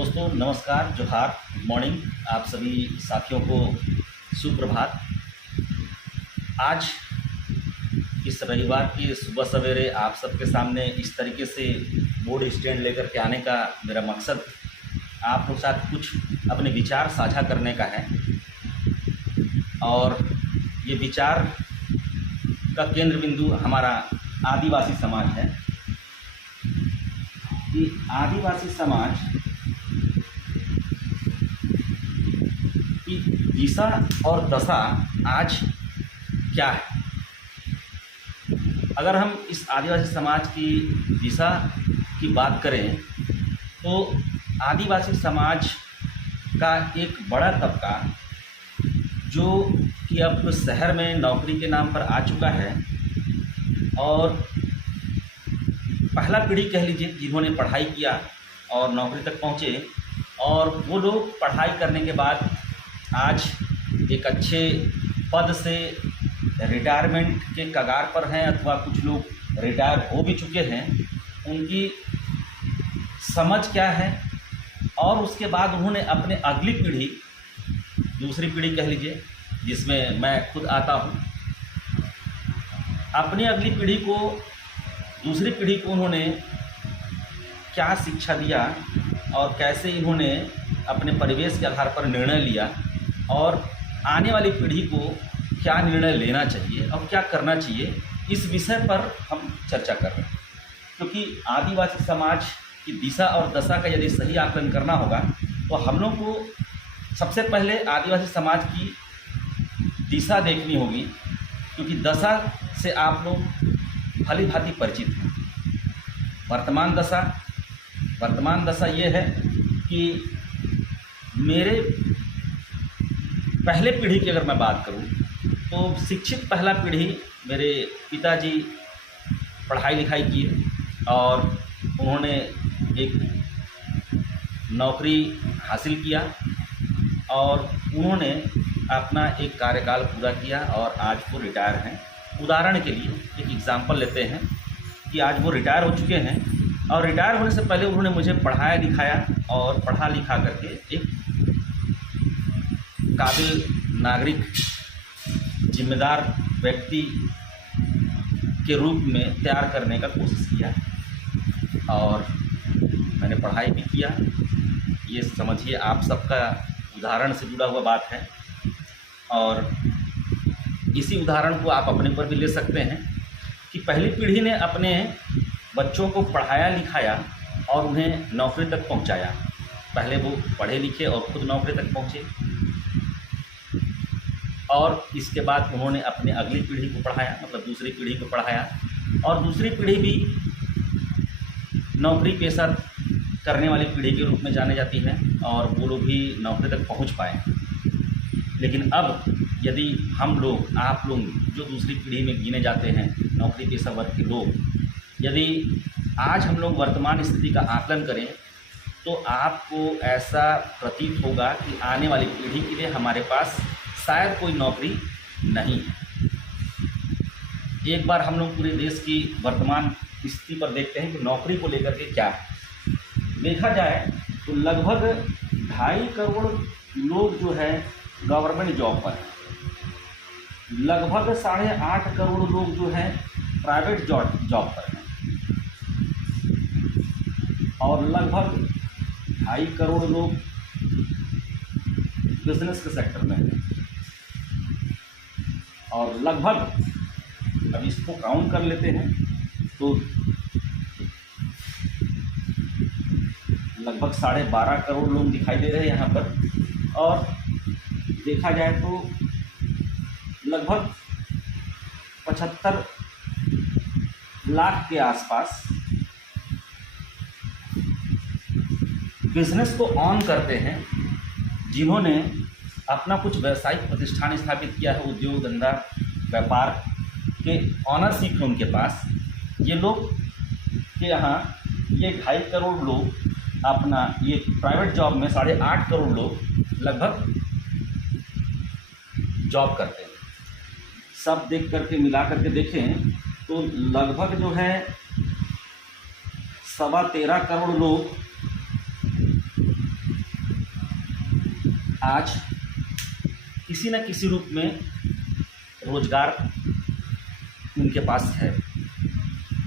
दोस्तों नमस्कार, जोहार, गुड मॉर्निंग। आप सभी साथियों को सुप्रभात। आज इस रविवार की सुबह सवेरे आप सबके सामने इस तरीके से बोर्ड स्टैंड लेकर के आने का मेरा मकसद आप लोग साथ कुछ अपने विचार साझा करने का है। और ये विचार का केंद्र बिंदु हमारा आदिवासी समाज है कि आदिवासी समाज की दिशा और दशा आज क्या है। अगर हम इस आदिवासी समाज की दिशा की बात करें तो आदिवासी समाज का एक बड़ा तबका जो कि अब शहर में नौकरी के नाम पर आ चुका है और पहला पीढ़ी कह लीजिए जिन्होंने पढ़ाई किया और नौकरी तक पहुँचे, और वो लोग पढ़ाई करने के बाद आज एक अच्छे पद से रिटायरमेंट के कगार पर हैं अथवा कुछ लोग रिटायर हो भी चुके हैं। उनकी समझ क्या है और उसके बाद उन्होंने अपने अगली पीढ़ी, दूसरी पीढ़ी कह लीजिए जिसमें मैं खुद आता हूँ, अपनी अगली पीढ़ी को, दूसरी पीढ़ी को उन्होंने क्या शिक्षा दिया और कैसे इन्होंने अपने परिवेश के आधार पर निर्णय लिया और आने वाली पीढ़ी को क्या निर्णय लेना चाहिए और क्या करना चाहिए, इस विषय पर हम चर्चा कर रहे हैं। क्योंकि आदिवासी समाज की दिशा और दशा का यदि सही आकलन करना होगा तो हम लोग को सबसे पहले आदिवासी समाज की दिशा देखनी होगी, क्योंकि दशा से आप लोग भली भांति परिचित हैं। वर्तमान दशा ये है कि मेरे पहले पीढ़ी की अगर मैं बात करूं तो शिक्षित पहला पीढ़ी मेरे पिताजी पढ़ाई लिखाई किए और उन्होंने एक नौकरी हासिल किया और उन्होंने अपना एक कार्यकाल पूरा किया और आज वो रिटायर हैं। उदाहरण के लिए एक एग्ज़ाम्पल लेते हैं कि आज वो रिटायर हो चुके हैं और रिटायर होने से पहले उन्होंने मुझे पढ़ाया लिखाया और पढ़ा लिखा करके एक काबिल नागरिक, जिम्मेदार व्यक्ति के रूप में तैयार करने का कोशिश किया और मैंने पढ़ाई भी किया। ये समझिए आप सबका उदाहरण से जुड़ा हुआ बात है और इसी उदाहरण को आप अपने पर भी ले सकते हैं कि पहली पीढ़ी ने अपने बच्चों को पढ़ाया लिखाया और उन्हें नौकरी तक पहुंचाया। पहले वो पढ़े लिखे और खुद नौकरी तक पहुंचे और इसके बाद उन्होंने अपने अगली पीढ़ी को पढ़ाया, मतलब दूसरी पीढ़ी को पढ़ाया और दूसरी पीढ़ी भी नौकरी पेशा करने वाली पीढ़ी के रूप में जाने जाती है और वो लोग भी नौकरी तक पहुंच पाए। लेकिन अब यदि हम लोग, आप लोग जो दूसरी पीढ़ी में गिने जाते हैं, नौकरी पेशा वर्ग के लोग, यदि आज हम लोग वर्तमान स्थिति का आकलन करें तो आपको ऐसा प्रतीत होगा कि आने वाली पीढ़ी के लिए हमारे पास शायद कोई नौकरी नहीं है। एक बार हम लोग पूरे देश की वर्तमान स्थिति पर देखते हैं कि नौकरी को लेकर के क्या है। देखा जाए तो लगभग 2.5 करोड़ लोग जो है गवर्नमेंट जॉब पर हैं, लगभग 8.5 करोड़ लोग जो हैं प्राइवेट जॉब पर हैं और लगभग 2.5 करोड़ लोग बिजनेस के सेक्टर में हैं और लगभग, अब इसको काउंट कर लेते हैं तो लगभग 12.5 करोड़ लोग दिखाई दे रहे हैं यहाँ पर। और देखा जाए तो लगभग 75 लाख के आसपास बिजनेस को ऑन करते हैं, जिन्होंने अपना कुछ व्यावसायिक प्रतिष्ठान स्थापित किया है, उद्योग धंधा व्यापार के ऑनरशिप है उनके पास। ये लोग के यहाँ ये 2.5 करोड़ लोग अपना ये प्राइवेट जॉब में 8.5 करोड़ लोग लगभग जॉब करते हैं। सब देख करके मिला करके देखें तो लगभग जो है 13.25 करोड़ लोग आज किसी न किसी रूप में रोजगार उनके पास है।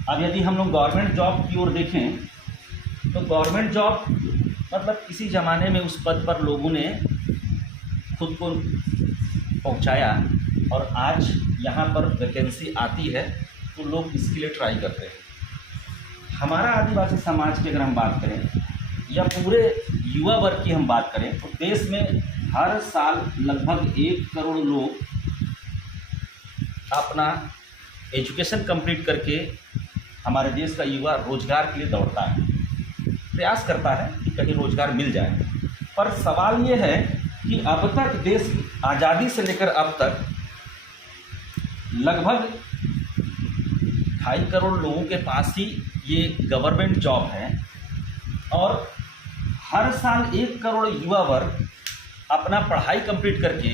अब यदि हम लोग गवर्नमेंट जॉब की ओर देखें तो गवर्नमेंट जॉब मतलब किसी ज़माने में उस पद पर लोगों ने खुद को पहुंचाया और आज यहाँ पर वैकेंसी आती है तो लोग इसके लिए ट्राई करते हैं। हमारा आदिवासी समाज की अगर हम बात करें या पूरे युवा वर्ग की हम बात करें तो देश में हर साल लगभग 1 करोड़ लोग अपना एजुकेशन कंप्लीट करके हमारे देश का युवा रोजगार के लिए दौड़ता है, प्रयास करता है कि कहीं रोजगार मिल जाए। पर सवाल ये है कि अब तक देश आज़ादी से लेकर अब तक लगभग 2.5 करोड़ लोगों के पास ही ये गवर्नमेंट जॉब है और हर साल 1 करोड़ युवा वर्ग अपना पढ़ाई कंप्लीट करके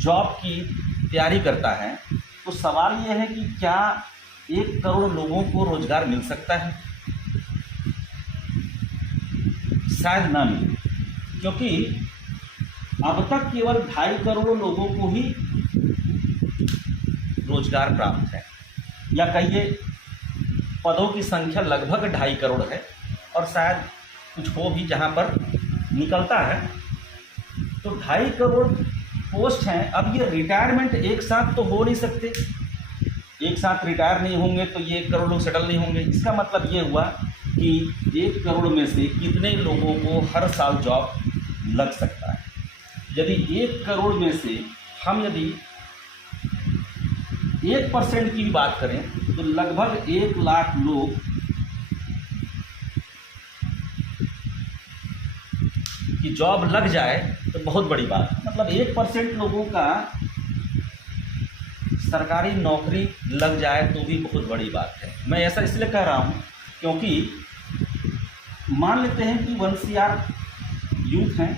जॉब की तैयारी करता है। तो सवाल ये है कि क्या 1 करोड़ लोगों को रोजगार मिल सकता है? शायद ना मिले, क्योंकि अब तक केवल 2.5 करोड़ लोगों को ही रोजगार प्राप्त है, या कहिए पदों की संख्या लगभग 2.5 करोड़ है और शायद कुछ हो भी जहां पर निकलता है। तो 2.5 करोड़ पोस्ट हैं। अब ये रिटायरमेंट एक साथ तो हो नहीं सकते, एक साथ रिटायर नहीं होंगे तो ये 1 करोड़ लोग सेटल नहीं होंगे। इसका मतलब ये हुआ कि 1 करोड़ में से कितने लोगों को हर साल जॉब लग सकता है। यदि 1 करोड़ में से हम यदि 1% की भी बात करें तो लगभग 1 लाख लोग की जॉब लग जाए तो बहुत बड़ी बात। मतलब 1% लोगों का सरकारी नौकरी लग जाए तो भी बहुत बड़ी बात है। मैं ऐसा इसलिए कह रहा हूँ क्योंकि मान लेते हैं कि 1 यूथ हैं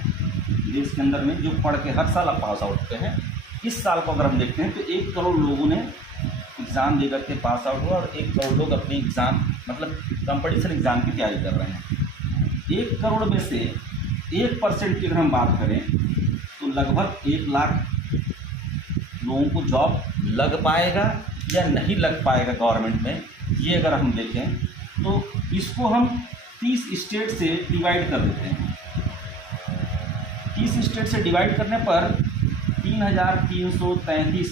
देश के अंदर में जो पढ़ के हर साल अब पास आउट होते हैं। इस साल को अगर हम देखते हैं तो 1 करोड़ लोगों ने एग्ज़ाम दे करके पास आउट हुआ और 1 करोड़ लोग अपनी एग्ज़ाम मतलब कंपटीशन एग्ज़ाम की तैयारी कर रहे हैं। 1 करोड़ में से 1% की अगर हम बात करें तो लगभग 1 लाख लोगों को जॉब लग पाएगा या नहीं लग पाएगा गवर्नमेंट में, ये अगर हम देखें तो इसको हम 30 स्टेट से डिवाइड कर देते हैं। 30 स्टेट से डिवाइड करने पर 3,333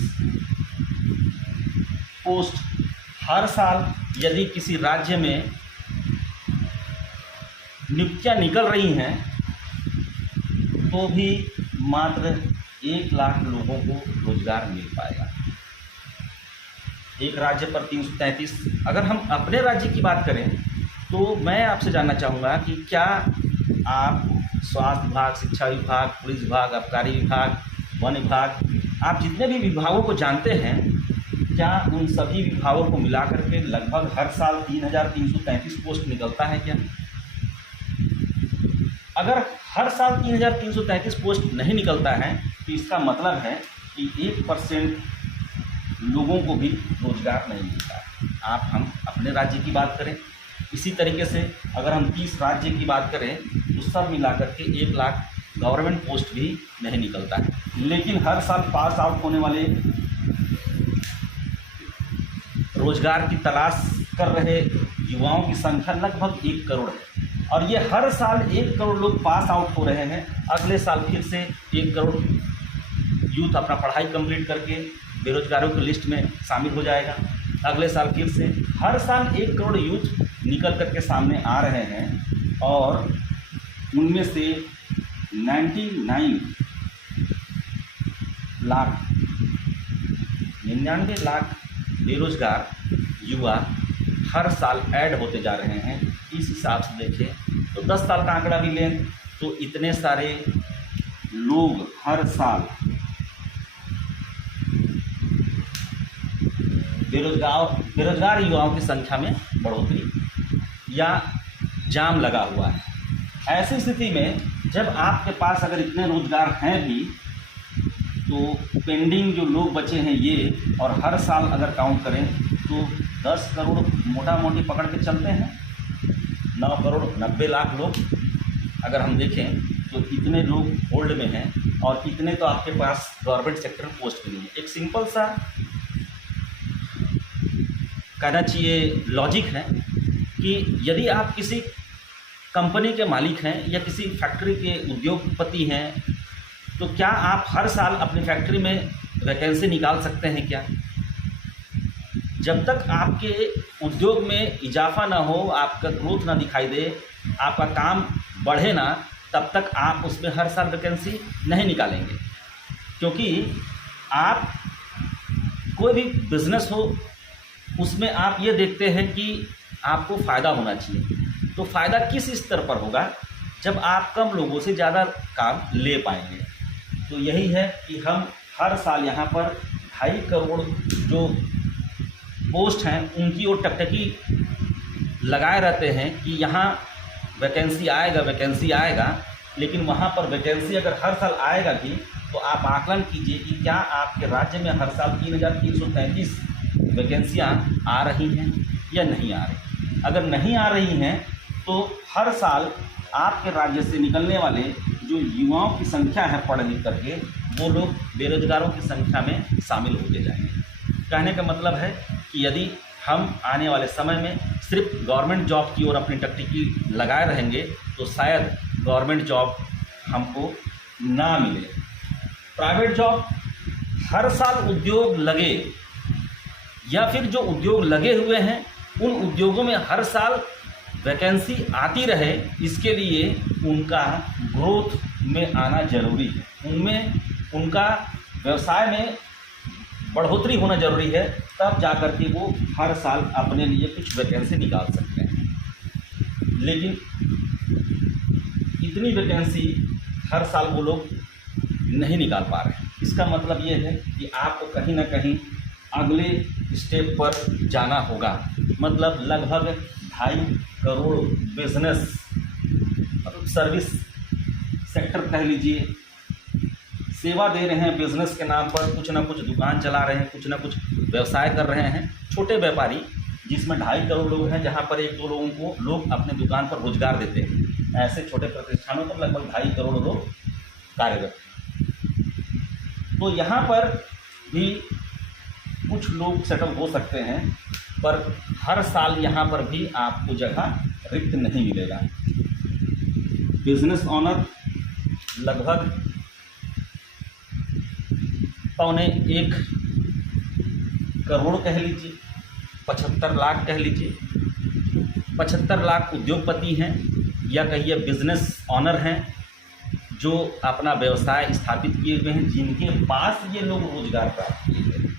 पोस्ट हर साल यदि किसी राज्य में नियुक्तियां निकल रही हैं तो भी मात्र 1 लाख लोगों को रोजगार मिल पाएगा। एक राज्य पर 333। अगर हम अपने राज्य की बात करें तो मैं आपसे जानना चाहूँगा कि क्या आप स्वास्थ्य विभाग, शिक्षा विभाग, पुलिस विभाग, आबकारी विभाग, वन विभाग, आप जितने भी विभागों को जानते हैं, क्या उन सभी विभागों को मिला करके लगभग हर साल 3,333 पोस्ट निकलता है क्या? अगर हर साल 3,333 पोस्ट नहीं निकलता है तो इसका मतलब है कि 1% लोगों को भी रोजगार नहीं मिलता है। आप हम अपने राज्य की बात करें, इसी तरीके से अगर हम 30 राज्य की बात करें तो सब मिलाकर के 1 लाख गवर्नमेंट पोस्ट भी नहीं निकलता है। लेकिन हर साल पास आउट होने वाले रोजगार की तलाश कर रहे युवाओं की संख्या लगभग 1 करोड़ है और ये हर साल 1 करोड़ लोग पास आउट हो रहे हैं। अगले साल फिर से 1 करोड़ यूथ अपना पढ़ाई कंप्लीट करके बेरोजगारों की लिस्ट में शामिल हो जाएगा। अगले साल फिर से हर साल 1 करोड़ यूथ निकल करके सामने आ रहे हैं और उनमें से 99 लाख बेरोजगार युवा हर साल ऐड होते जा रहे हैं। इस हिसाब से देखें तो 10 साल का आंकड़ा भी लें तो इतने सारे लोग हर साल बेरोजगार युवाओं की संख्या में बढ़ोतरी या जाम लगा हुआ है। ऐसी स्थिति में जब आपके पास अगर इतने रोजगार हैं भी तो पेंडिंग जो लोग बचे हैं ये, और हर साल अगर काउंट करें तो 10 करोड़ मोटा मोटी पकड़ के चलते हैं, 9 करोड़ 90 लाख लोग अगर हम देखें तो इतने लोग होल्ड में हैं और इतने तो आपके पास गवर्नमेंट सेक्टर पोस्ट भी नहीं है। एक सिंपल सा कहना चाहिए लॉजिक है कि यदि आप किसी कंपनी के मालिक हैं या किसी फैक्ट्री के उद्योगपति हैं, तो क्या आप हर साल अपनी फैक्ट्री में वैकेंसी निकाल सकते हैं क्या? जब तक आपके उद्योग में इजाफा ना हो, आपका ग्रोथ ना दिखाई दे, आपका काम बढ़े ना, तब तक आप उसमें हर साल वैकेंसी नहीं निकालेंगे। क्योंकि आप कोई भी बिजनेस हो उसमें आप ये देखते हैं कि आपको फ़ायदा होना चाहिए। तो फ़ायदा किस स्तर पर होगा? जब आप कम लोगों से ज़्यादा काम ले पाएंगे। तो यही है कि हम हर साल यहाँ पर 2.5 करोड़ जो पोस्ट हैं उनकी ओर टकटकी लगाए रहते हैं कि यहाँ वैकेंसी आएगा, लेकिन वहाँ पर वैकेंसी अगर हर साल आएगा भी तो आप आकलन कीजिए कि क्या आपके राज्य में हर साल 3,333 वैकेंसियाँ आ रही हैं या नहीं आ रही। अगर नहीं आ रही हैं तो हर साल आपके राज्य से निकलने वाले जो युवाओं की संख्या है पढ़ लिख करके, वो लोग बेरोजगारों की संख्या में शामिल होते जाएंगे। कहने का मतलब है कि यदि हम आने वाले समय में सिर्फ गवर्नमेंट जॉब की ओर अपनी टकटकी लगाए रहेंगे तो शायद गवर्नमेंट जॉब हमको ना मिले। प्राइवेट जॉब हर साल उद्योग लगे, या फिर जो उद्योग लगे हुए हैं उन उद्योगों में हर साल वैकेंसी आती रहे, इसके लिए उनका ग्रोथ में आना जरूरी है, उनमें उनका व्यवसाय में बढ़ोतरी होना जरूरी है, तब जाकर के वो हर साल अपने लिए कुछ वैकेंसी निकाल सकते हैं। लेकिन इतनी वैकेंसी हर साल वो लोग नहीं निकाल पा रहे हैं। इसका मतलब ये है कि आपको कहीं ना कहीं अगले स्टेप पर जाना होगा। मतलब लगभग 2.5 करोड़ बिजनेस, मतलब सर्विस सेक्टर कह लीजिए, सेवा दे रहे हैं बिजनेस के नाम पर, कुछ ना कुछ दुकान चला रहे हैं, कुछ ना कुछ व्यवसाय कर रहे हैं। छोटे व्यापारी जिसमें 2.5 करोड़ लोग हैं, जहां पर 1-2 लोगों को लोग अपने दुकान पर रोजगार देते हैं, ऐसे छोटे प्रतिष्ठानों पर लगभग 2.5 करोड़ लोग कार्यरत हैं। तो यहाँ पर भी कुछ लोग सेटल हो सकते हैं, पर हर साल यहाँ पर भी आपको जगह रिक्त नहीं मिलेगा। बिजनेस ऑनर लगभग 1.25 करोड़ कह लीजिए, 75 लाख कह लीजिए, 75 लाख उद्योगपति हैं या कहिए बिजनेस ऑनर हैं जो अपना व्यवसाय स्थापित किए हुए हैं, जिनके पास ये लोग रोजगार प्राप्त किए हुए हैं,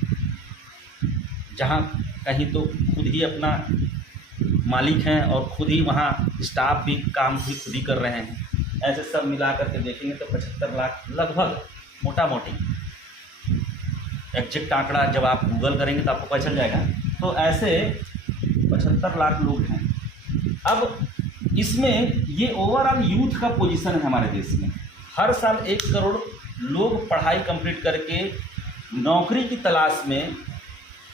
जहाँ कहीं तो खुद ही अपना मालिक हैं और खुद ही वहाँ स्टाफ भी काम भी खुद ही कर रहे हैं। ऐसे सब मिला करके देखेंगे तो 75 लाख लगभग, मोटा मोटी, एग्जैक्ट आंकड़ा जब आप गूगल करेंगे तो आपको पता चल जाएगा। तो ऐसे 75 लाख लोग हैं। अब इसमें ये ओवरऑल यूथ का पोजीशन है हमारे देश में। हर साल 1 करोड़ लोग पढ़ाई कंप्लीट करके नौकरी की तलाश में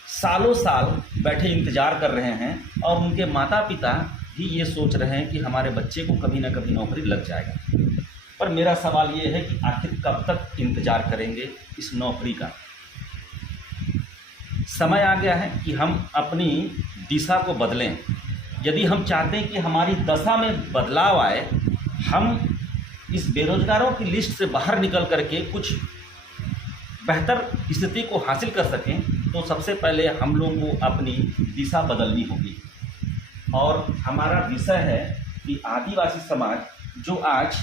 सालों साल बैठे इंतज़ार कर रहे हैं, और उनके माता पिता भी ये सोच रहे हैं कि हमारे बच्चे को कभी ना कभी नौकरी लग जाएगा। पर मेरा सवाल ये है कि आखिर कब तक इंतज़ार करेंगे इस नौकरी का? समय आ गया है कि हम अपनी दिशा को बदलें। यदि हम चाहते हैं कि हमारी दशा में बदलाव आए, हम इस बेरोजगारों की लिस्ट से बाहर निकल करके कुछ बेहतर स्थिति को हासिल कर सकें, तो सबसे पहले हम लोगों को अपनी दिशा बदलनी होगी। और हमारा विषय है कि आदिवासी समाज जो आज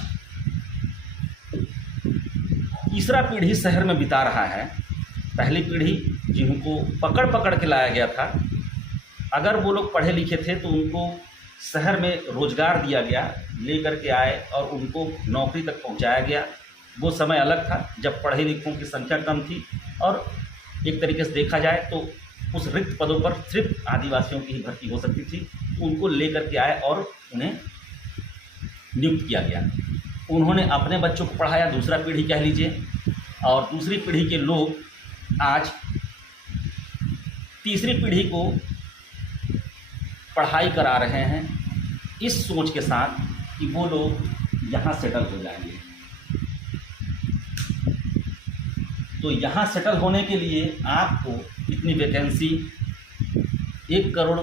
तीसरा पीढ़ी शहर में बिता रहा है, पहली पीढ़ी जिनको पकड़ पकड़ के लाया गया था, अगर वो लोग पढ़े लिखे थे तो उनको शहर में रोजगार दिया गया, ले करके आए और उनको नौकरी तक पहुंचाया गया। वो समय अलग था जब पढ़े लिखों की संख्या कम थी और एक तरीके से देखा जाए तो उस रिक्त पदों पर सिर्फ आदिवासियों की ही भर्ती हो सकती थी। उनको ले करके आए और उन्हें नियुक्त किया गया। उन्होंने अपने बच्चों को पढ़ाया, दूसरा पीढ़ी कह लीजिए, और दूसरी पीढ़ी के लोग आज तीसरी पीढ़ी को पढ़ाई करा रहे हैं इस सोच के साथ कि वो लोग यहाँ सेटल हो जाएंगे। तो यहाँ सेटल होने के लिए आपको इतनी वैकेंसी, 1 करोड़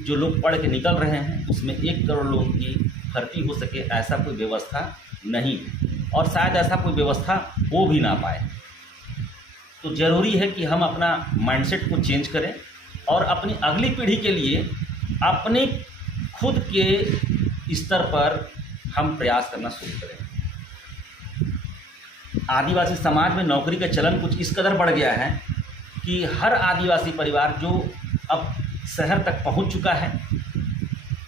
जो लोग पढ़ के निकल रहे हैं उसमें 1 करोड़ लोगों की भर्ती हो सके, ऐसा कोई व्यवस्था नहीं है और शायद ऐसा कोई व्यवस्था हो भी ना पाए। तो ज़रूरी है कि हम अपना माइंडसेट को चेंज करें और अपनी अगली पीढ़ी के लिए अपने खुद के स्तर पर हम प्रयास करना शुरू करें। आदिवासी समाज में नौकरी का चलन कुछ इस कदर बढ़ गया है कि हर आदिवासी परिवार जो अब शहर तक पहुंच चुका है,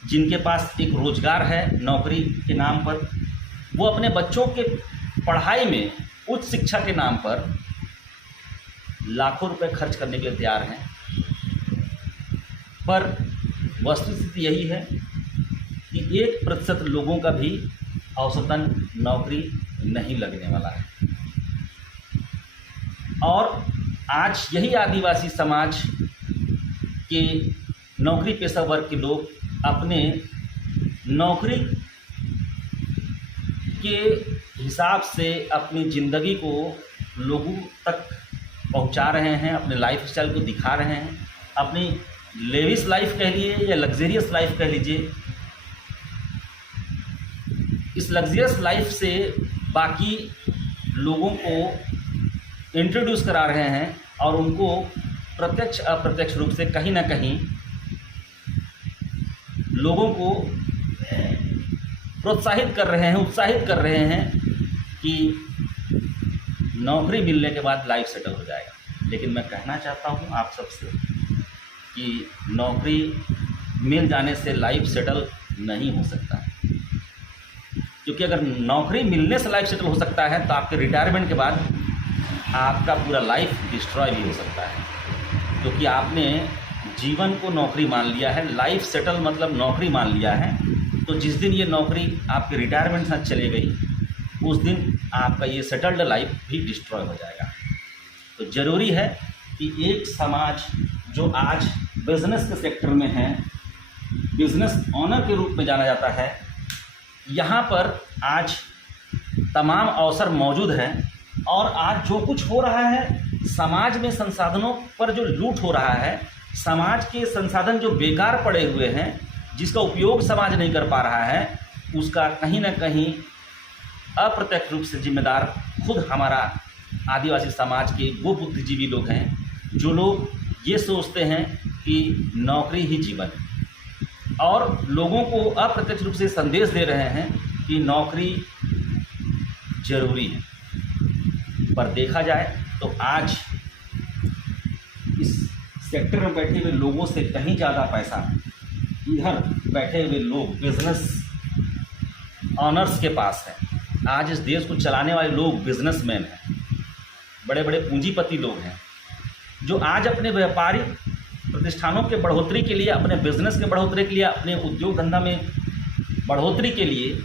जिनके पास एक रोजगार है नौकरी के नाम पर, वो अपने बच्चों के पढ़ाई में उच्च शिक्षा के नाम पर लाखों रुपए खर्च करने के लिए तैयार हैं। पर वस्तुस्थिति यही है कि 1% लोगों का भी औसतन नौकरी नहीं लगने वाला है। और आज यही आदिवासी समाज के नौकरी पेशा वर्ग के लोग अपने नौकरी के हिसाब से अपनी ज़िंदगी को लोगों तक पहुंचा रहे हैं, अपने लाइफस्टाइल को दिखा रहे हैं। अपनी लेविश लाइफ कह लीजिए या लग्जरियस लाइफ कह लीजिए, इस लग्जरियस लाइफ से बाकी लोगों को इंट्रोड्यूस करा रहे हैं और उनको प्रत्यक्ष अप्रत्यक्ष रूप से कहीं ना कहीं लोगों को प्रोत्साहित कर रहे हैं, उत्साहित कर रहे हैं कि नौकरी मिलने के बाद लाइफ सेटल हो जाएगा। लेकिन मैं कहना चाहता हूं आप सबसे कि नौकरी मिल जाने से लाइफ सेटल नहीं हो सकता, क्योंकि अगर नौकरी मिलने से लाइफ सेटल हो सकता है तो आपके रिटायरमेंट के बाद आपका पूरा लाइफ डिस्ट्रॉय भी हो सकता है, क्योंकि आपने जीवन को नौकरी मान लिया है। लाइफ सेटल मतलब नौकरी मान लिया है, तो जिस दिन ये नौकरी आपके रिटायरमेंट साथ चले गई उस दिन आपका ये सेटल्ड लाइफ भी डिस्ट्रॉय हो जाएगा। तो ज़रूरी है कि एक समाज जो आज बिजनेस के सेक्टर में है, बिजनेस ऑनर के रूप में जाना जाता है, यहाँ पर आज तमाम अवसर मौजूद हैं और आज जो कुछ हो रहा है समाज में, संसाधनों पर जो लूट हो रहा है, समाज के संसाधन जो बेकार पड़े हुए हैं, जिसका उपयोग समाज नहीं कर पा रहा है, उसका कहीं ना कहीं अप्रत्यक्ष रूप से जिम्मेदार खुद हमारा आदिवासी समाज के वो बुद्धिजीवी लोग हैं जो लोग ये सोचते हैं कि नौकरी ही जीवन है और लोगों को अप्रत्यक्ष रूप से संदेश दे रहे हैं कि नौकरी जरूरी है। पर देखा जाए तो आज इस सेक्टर में बैठे हुए लोगों से कहीं ज़्यादा पैसा इधर बैठे हुए लोग, बिजनेस ऑनर्स के पास है। आज इस देश को चलाने वाले लोग बिजनेसमैन हैं, बड़े बड़े पूंजीपति लोग हैं, जो आज अपने व्यापारिक प्रतिष्ठानों के बढ़ोतरी के लिए, अपने बिजनेस के बढ़ोतरी के लिए, अपने उद्योग धंधा में बढ़ोतरी के लिए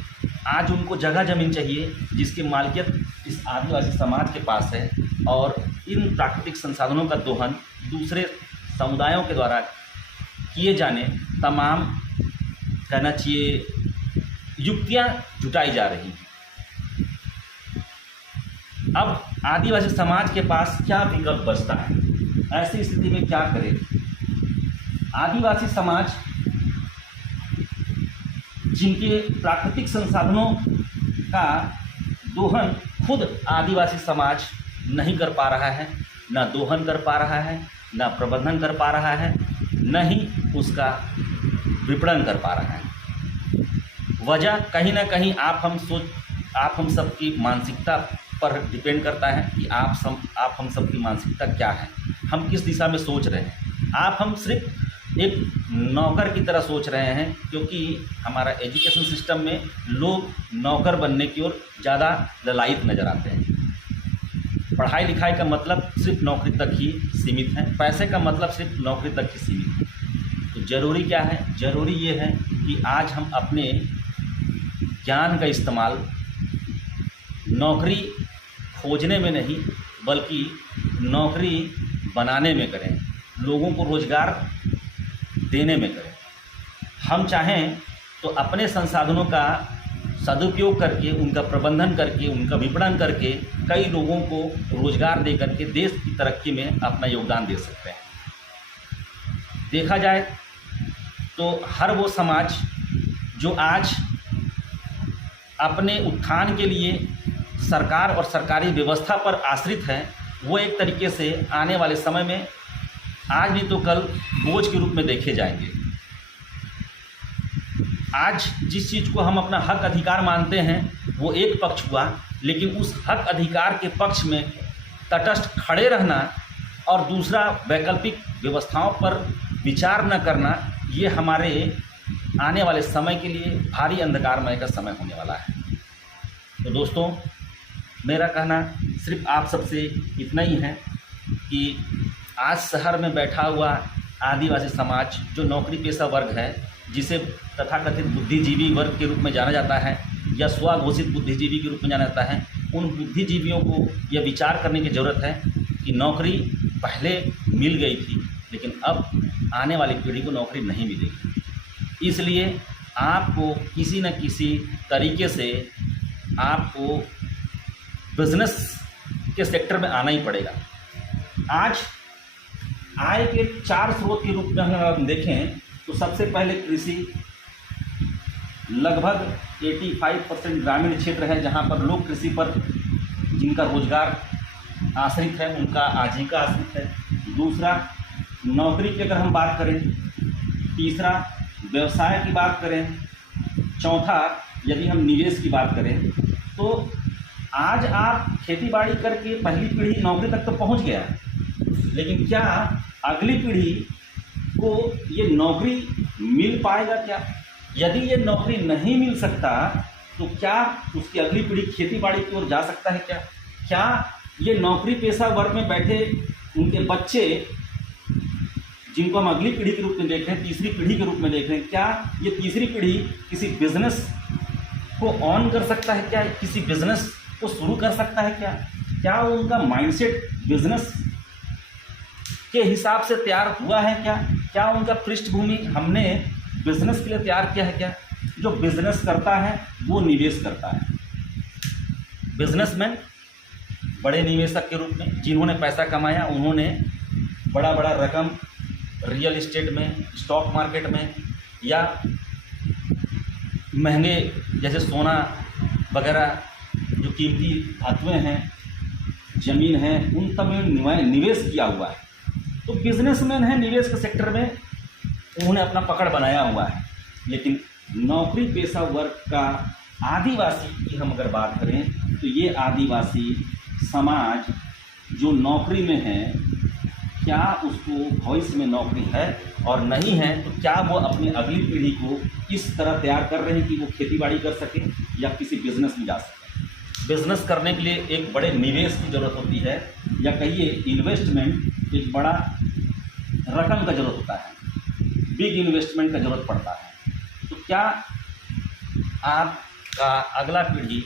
आज उनको जगह ज़मीन चाहिए जिसकी मालिकियत इस आदिवासी समाज के पास है। और इन प्राकृतिक संसाधनों का दोहन दूसरे समुदायों के द्वारा किए जाने तमाम, कहना चाहिए, युक्तियां जुटाई जा रही हैं। अब आदिवासी समाज के पास क्या विकल्प बचता है? ऐसी स्थिति में क्या करें? आदिवासी समाज जिनके प्राकृतिक संसाधनों का दोहन खुद आदिवासी समाज नहीं कर पा रहा है, न दोहन कर पा रहा है, न प्रबंधन कर पा रहा है, न ही उसका विपणन कर पा रहा है। वजह कहीं ना कहीं आप हम सब की मानसिकता पर डिपेंड करता है कि आप हम सब की मानसिकता क्या है, हम किस दिशा में सोच रहे हैं। हम सिर्फ एक नौकर की तरह सोच रहे हैं, क्योंकि हमारा एजुकेशन सिस्टम में लोग नौकर बनने की ओर ज़्यादा ललायित नज़र आते हैं। पढ़ाई लिखाई का मतलब सिर्फ नौकरी तक ही सीमित है, पैसे का मतलब सिर्फ नौकरी तक ही सीमित है। तो ज़रूरी क्या है? ज़रूरी ये है कि आज हम अपने ज्ञान का इस्तेमाल नौकरी खोजने में नहीं बल्कि नौकरी बनाने में करें, लोगों को रोज़गार देने में करें। हम चाहें तो अपने संसाधनों का सदुपयोग करके, उनका प्रबंधन करके, उनका विपणन करके कई लोगों को रोजगार दे करके देश की तरक्की में अपना योगदान दे सकते हैं। देखा जाए तो हर वो समाज जो आज अपने उत्थान के लिए सरकार और सरकारी व्यवस्था पर आश्रित है, वो एक तरीके से आने वाले समय में आज नहीं तो कल बोझ के रूप में देखे जाएंगे। आज जिस चीज़ को हम अपना हक अधिकार मानते हैं वो एक पक्ष हुआ, लेकिन उस हक अधिकार के पक्ष में तटस्थ खड़े रहना और दूसरा वैकल्पिक व्यवस्थाओं पर विचार न करना, ये हमारे आने वाले समय के लिए भारी अंधकारमय का समय होने वाला है। तो दोस्तों, मेरा कहना सिर्फ आप सबसे इतना ही है कि आज शहर में बैठा हुआ आदिवासी समाज जो नौकरी पेशा वर्ग है, जिसे तथाकथित बुद्धिजीवी वर्ग के रूप में जाना जाता है या स्वघोषित बुद्धिजीवी के रूप में जाना जाता है, उन बुद्धिजीवियों को यह विचार करने की ज़रूरत है कि नौकरी पहले मिल गई थी, लेकिन अब आने वाली पीढ़ी को नौकरी नहीं मिलेगी। इसलिए आपको किसी न किसी तरीके से आपको बिजनेस के सेक्टर में आना ही पड़ेगा। आज आय के 4 स्रोत के रूप में अगर हम देखें तो सबसे पहले कृषि, लगभग 85% ग्रामीण क्षेत्र है जहां पर लोग कृषि पर जिनका रोजगार आश्रित है, उनका आजीविका आश्रित है। दूसरा, नौकरी की अगर हम बात करें। तीसरा, व्यवसाय की बात करें। चौथा, यदि हम निवेश की बात करें तो आज आप खेती बाड़ी करके पहली पीढ़ी नौकरी तक तो पहुंच गया, लेकिन क्या अगली पीढ़ी को ये नौकरी मिल पाएगा? क्या यदि ये नौकरी नहीं मिल सकता तो क्या उसकी अगली पीढ़ी खेती बाड़ी की ओर जा सकता है? क्या ये नौकरी पेशा वर्ग में बैठे उनके बच्चे, जिनको हम अगली पीढ़ी के रूप में देख रहे हैं, तीसरी पीढ़ी के रूप में देख रहे हैं, क्या ये तीसरी पीढ़ी किसी बिजनेस को ऑन कर सकता है? क्या किसी बिजनेस को शुरू कर सकता है? क्या उनका माइंडसेट बिजनेस के हिसाब से तैयार हुआ है? क्या उनका पृष्ठभूमि हमने बिजनेस के लिए तैयार किया है? क्या जो बिजनेस करता है वो निवेश करता है। बिजनेसमैन बड़े निवेशक के रूप में जिन्होंने पैसा कमाया, उन्होंने बड़ा बड़ा रकम रियल इस्टेट में, स्टॉक मार्केट में या महंगे जैसे सोना वगैरह जो कीमती धातुएं हैं, ज़मीन है, उन सब में निवेश किया हुआ है। तो बिजनेसमैन है, निवेश के सेक्टर में उन्होंने अपना पकड़ बनाया हुआ है। लेकिन नौकरी पेशा वर्ग का आदिवासी की हम अगर बात करें तो ये आदिवासी समाज जो नौकरी में है, क्या उसको भविष्य में नौकरी है और नहीं है तो क्या वो अपनी अगली पीढ़ी को इस तरह तैयार कर रहे हैं कि वो खेतीबाड़ी कर सके या किसी बिजनेस में जा सके। बिजनेस करने के लिए एक बड़े निवेश की ज़रूरत होती है, या कहिए इन्वेस्टमेंट, एक बड़ा रकम का ज़रूरत होता है, बिग इन्वेस्टमेंट का ज़रूरत पड़ता है। तो क्या आपका अगला पीढ़ी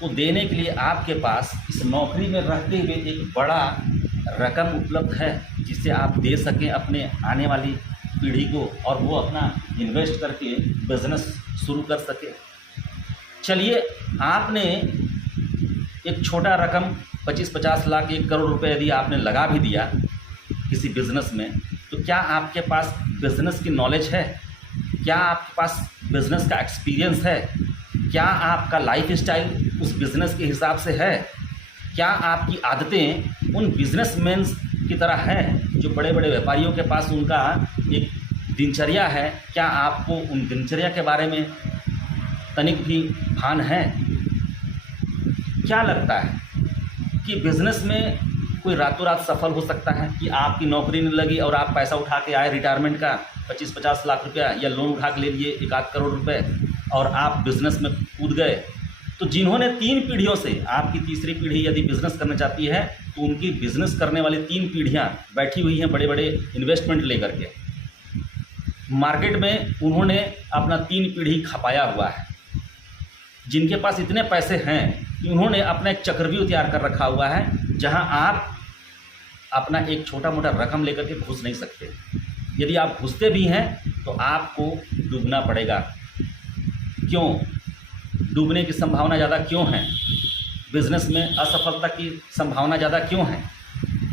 को देने के लिए आपके पास इस नौकरी में रहते हुए एक बड़ा रकम उपलब्ध है जिससे आप दे सकें अपने आने वाली पीढ़ी को, और वो अपना इन्वेस्ट करके बिजनेस शुरू कर सके? चलिए, आपने एक छोटा रकम 25-50 लाख, 1 करोड़ रुपए यदि आपने लगा भी दिया किसी बिजनेस में, तो क्या आपके पास बिजनेस की नॉलेज है? क्या आपके पास बिजनेस का एक्सपीरियंस है? क्या आपका लाइफ स्टाइल उस बिजनेस के हिसाब से है? क्या आपकी आदतें उन बिजनेसमैन की तरह हैं जो बड़े बड़े व्यापारियों के पास उनका एक दिनचर्या है? क्या आपको उन दिनचर्या के बारे में तनिक भी भान है? क्या लगता है कि बिजनेस में कोई रातों रात सफल हो सकता है कि आपकी नौकरी नहीं लगी और आप पैसा उठा के आए रिटायरमेंट का 25-50 लाख रुपया, या लोन उठा के ले लिए 1-8 करोड़ रुपए और आप बिजनेस में कूद गए? तो जिन्होंने 3 पीढ़ियों से, आपकी तीसरी पीढ़ी यदि बिजनेस करना चाहती है तो उनकी बिजनेस करने वाली 3 पीढ़ियां बैठी हुई हैं बड़े बड़े इन्वेस्टमेंट लेकर के। मार्केट में उन्होंने अपना 3 पीढ़ी खपाया हुआ है, जिनके पास इतने पैसे हैं कि उन्होंने अपना एक चक्रव्यूह तैयार कर रखा हुआ है जहां आप अपना एक छोटा मोटा रकम लेकर के घुस नहीं सकते। यदि आप घुसते भी हैं तो आपको डूबना पड़ेगा। क्यों? डूबने की संभावना ज़्यादा क्यों है, बिजनेस में असफलता की संभावना ज़्यादा क्यों है,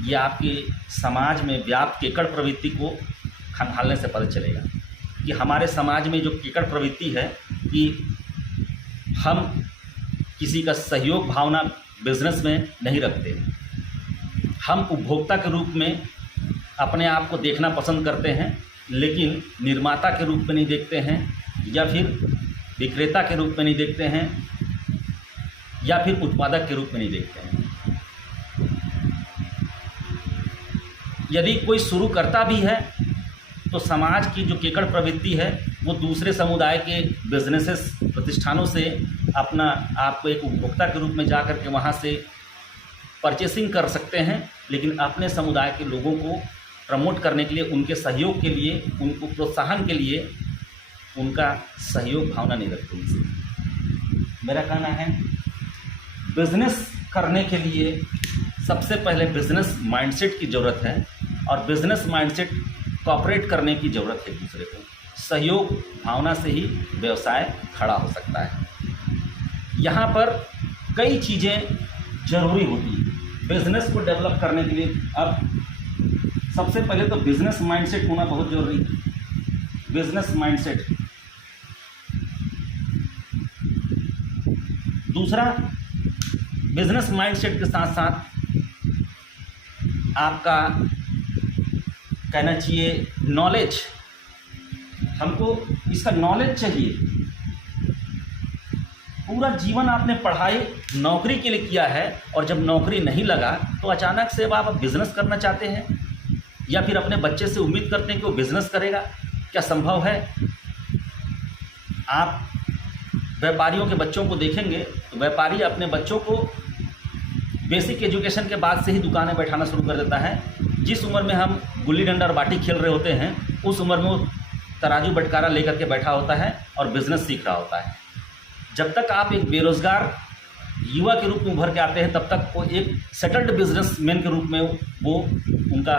ये आपके समाज में व्याप्त केकड़ प्रवृत्ति को खंगालने से पता चलेगा कि हमारे समाज में जो केकड़ प्रवृत्ति है कि हम किसी का सहयोग भावना बिजनेस में नहीं रखते। हम उपभोक्ता के रूप में अपने आप को देखना पसंद करते हैं, लेकिन निर्माता के रूप में नहीं देखते हैं, या फिर विक्रेता के रूप में नहीं देखते हैं, या फिर उत्पादक के रूप में नहीं देखते हैं। यदि कोई शुरू करता भी है तो समाज की जो केकड़ प्रवृत्ति है वो दूसरे समुदाय के बिजनेसेस प्रतिष्ठानों से अपना आपको एक उपभोक्ता के रूप में जा कर के वहाँ से परचेसिंग कर सकते हैं, लेकिन अपने समुदाय के लोगों को प्रमोट करने के लिए, उनके सहयोग के लिए, उनको प्रोत्साहन के लिए उनका सहयोग भावना नहीं रखते उनसे। मेरा कहना है बिजनेस करने के लिए सबसे पहले बिजनेस माइंडसेट की ज़रूरत है, और बिजनेस माइंडसेट कॉपरेट करने की ज़रूरत है दूसरे को। सहयोग भावना से ही व्यवसाय खड़ा हो सकता है। यहाँ पर कई चीज़ें ज़रूरी होती हैं बिजनेस को डेवलप करने के लिए। अब सबसे पहले तो बिजनेस माइंडसेट होना बहुत ज़रूरी है। Business mindset. दूसरा, बिजनेस माइंडसेट के साथ साथ आपका कहना चाहिए नॉलेज। हमको इसका नॉलेज चाहिए। पूरा जीवन आपने पढ़ाई नौकरी के लिए किया है, और जब नौकरी नहीं लगा तो अचानक से अब आप बिज़नेस करना चाहते हैं, या फिर अपने बच्चे से उम्मीद करते हैं कि वो बिज़नेस करेगा। क्या संभव है? आप व्यापारियों के बच्चों को देखेंगे तो व्यापारी अपने बच्चों को बेसिक एजुकेशन के बाद से ही दुकानें बैठाना शुरू कर देता है। जिस उम्र में हम गुल्ली डंडा और बाटी खेल रहे होते हैं, उस उम्र में वो तराजू बटकारा लेकर के बैठा होता है और बिज़नेस सीख रहा होता है। जब तक आप एक बेरोज़गार युवा के रूप में उभर के आते हैं, तब तक वो एक सेटल्ड बिजनेसमैन के रूप में वो उनका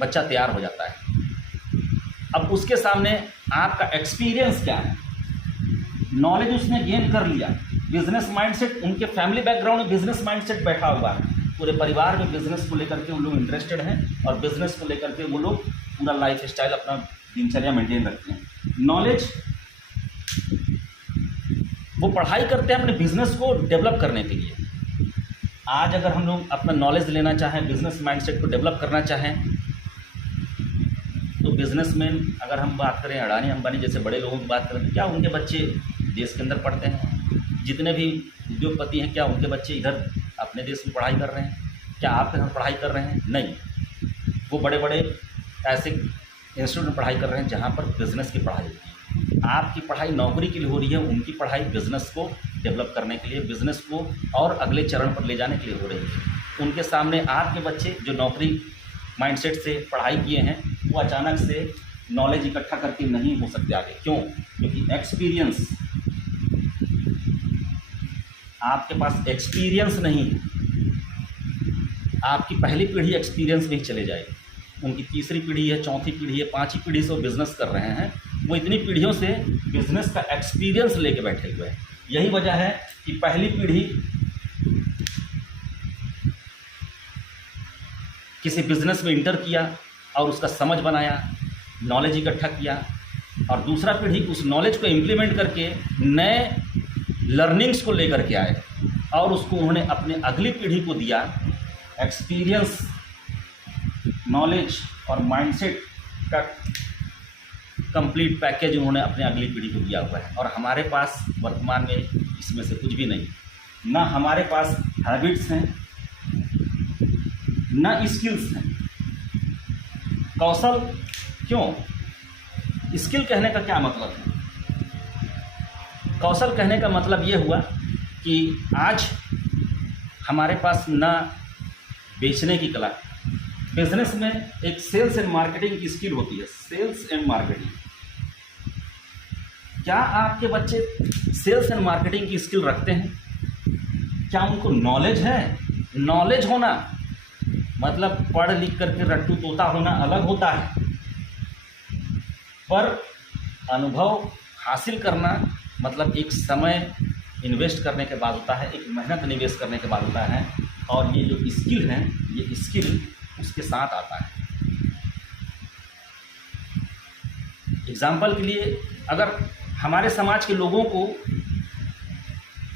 बच्चा तैयार हो जाता है। अब उसके सामने आपका एक्सपीरियंस क्या है, नॉलेज उसने गेन कर लिया, बिजनेस माइंडसेट, उनके फैमिली बैकग्राउंड में बिजनेस माइंडसेट बैठा हुआ है, पूरे परिवार में बिजनेस को लेकर के उन लोग इंटरेस्टेड हैं, और बिजनेस को लेकर के वो लोग पूरा लाइफ स्टाइल, अपना दिनचर्या मेंटेन रखते हैं। नॉलेज, वो पढ़ाई करते हैं अपने बिजनेस को डेवलप करने के लिए। आज अगर हम लोग अपना नॉलेज लेना चाहें, बिजनेस माइंडसेट को डेवलप करना चाहें, तो बिजनेसमैन, अगर हम बात करें अडानी अंबानी जैसे बड़े लोगों की बात करें, तो क्या उनके बच्चे देश के अंदर पढ़ते हैं? जितने भी उद्योगपति हैं, क्या उनके बच्चे इधर अपने देश में पढ़ाई कर रहे हैं? क्या आपके यहाँ पढ़ाई कर रहे हैं? नहीं, वो बड़े बड़े ऐसे इंस्टीट्यूट में पढ़ाई कर रहे हैं जहाँ पर बिज़नेस की पढ़ाई होती है। आपकी पढ़ाई नौकरी के लिए हो रही है, उनकी पढ़ाई बिज़नेस को डेवलप करने के लिए, बिज़नेस को और अगले चरण पर ले जाने के लिए हो रही है। उनके सामने आपके बच्चे जो नौकरी माइंडसेट से पढ़ाई किए हैं, वो अचानक से नॉलेज इकट्ठा करके नहीं हो सकते आगे। क्यों? क्योंकि एक्सपीरियंस, आपके पास एक्सपीरियंस नहीं है। आपकी पहली पीढ़ी एक्सपीरियंस में ही चले जाएगी, उनकी तीसरी पीढ़ी है, चौथी पीढ़ी है, पांचवी पीढ़ी से वो बिज़नेस कर रहे हैं। वो इतनी पीढ़ियों से बिज़नेस का एक्सपीरियंस लेके बैठे हुए हैं। यही वजह है कि पहली पीढ़ी किसी बिज़नेस में इंटर किया और उसका समझ बनाया, नॉलेज इकट्ठा किया, और दूसरा पीढ़ी उस नॉलेज को इम्प्लीमेंट करके नए लर्निंग्स को लेकर के आए, और उसको उन्होंने अपने अगली पीढ़ी को दिया। एक्सपीरियंस, नॉलेज और माइंडसेट का कंप्लीट पैकेज उन्होंने अपने अगली पीढ़ी को दिया हुआ है। और हमारे पास वर्तमान में इसमें से कुछ भी नहीं, ना हमारे पास हैबिट्स हैं, ना स्किल्स हैं। कौशल, क्यों? स्किल कहने का क्या मतलब है? कौशल कहने का मतलब ये हुआ कि आज हमारे पास ना बेचने की कला, बिजनेस में एक सेल्स एंड मार्केटिंग की स्किल होती है, सेल्स एंड मार्केटिंग। क्या आपके बच्चे सेल्स एंड मार्केटिंग की स्किल रखते हैं? क्या उनको नॉलेज है? नॉलेज होना मतलब पढ़ लिख करके रट्टू तोता होना अलग होता है, पर अनुभव हासिल करना, मतलब एक समय इन्वेस्ट करने के बाद होता है, एक मेहनत निवेश करने के बाद होता है, और ये जो स्किल है, ये स्किल उसके साथ आता है। एग्जाम्पल के लिए, अगर हमारे समाज के लोगों को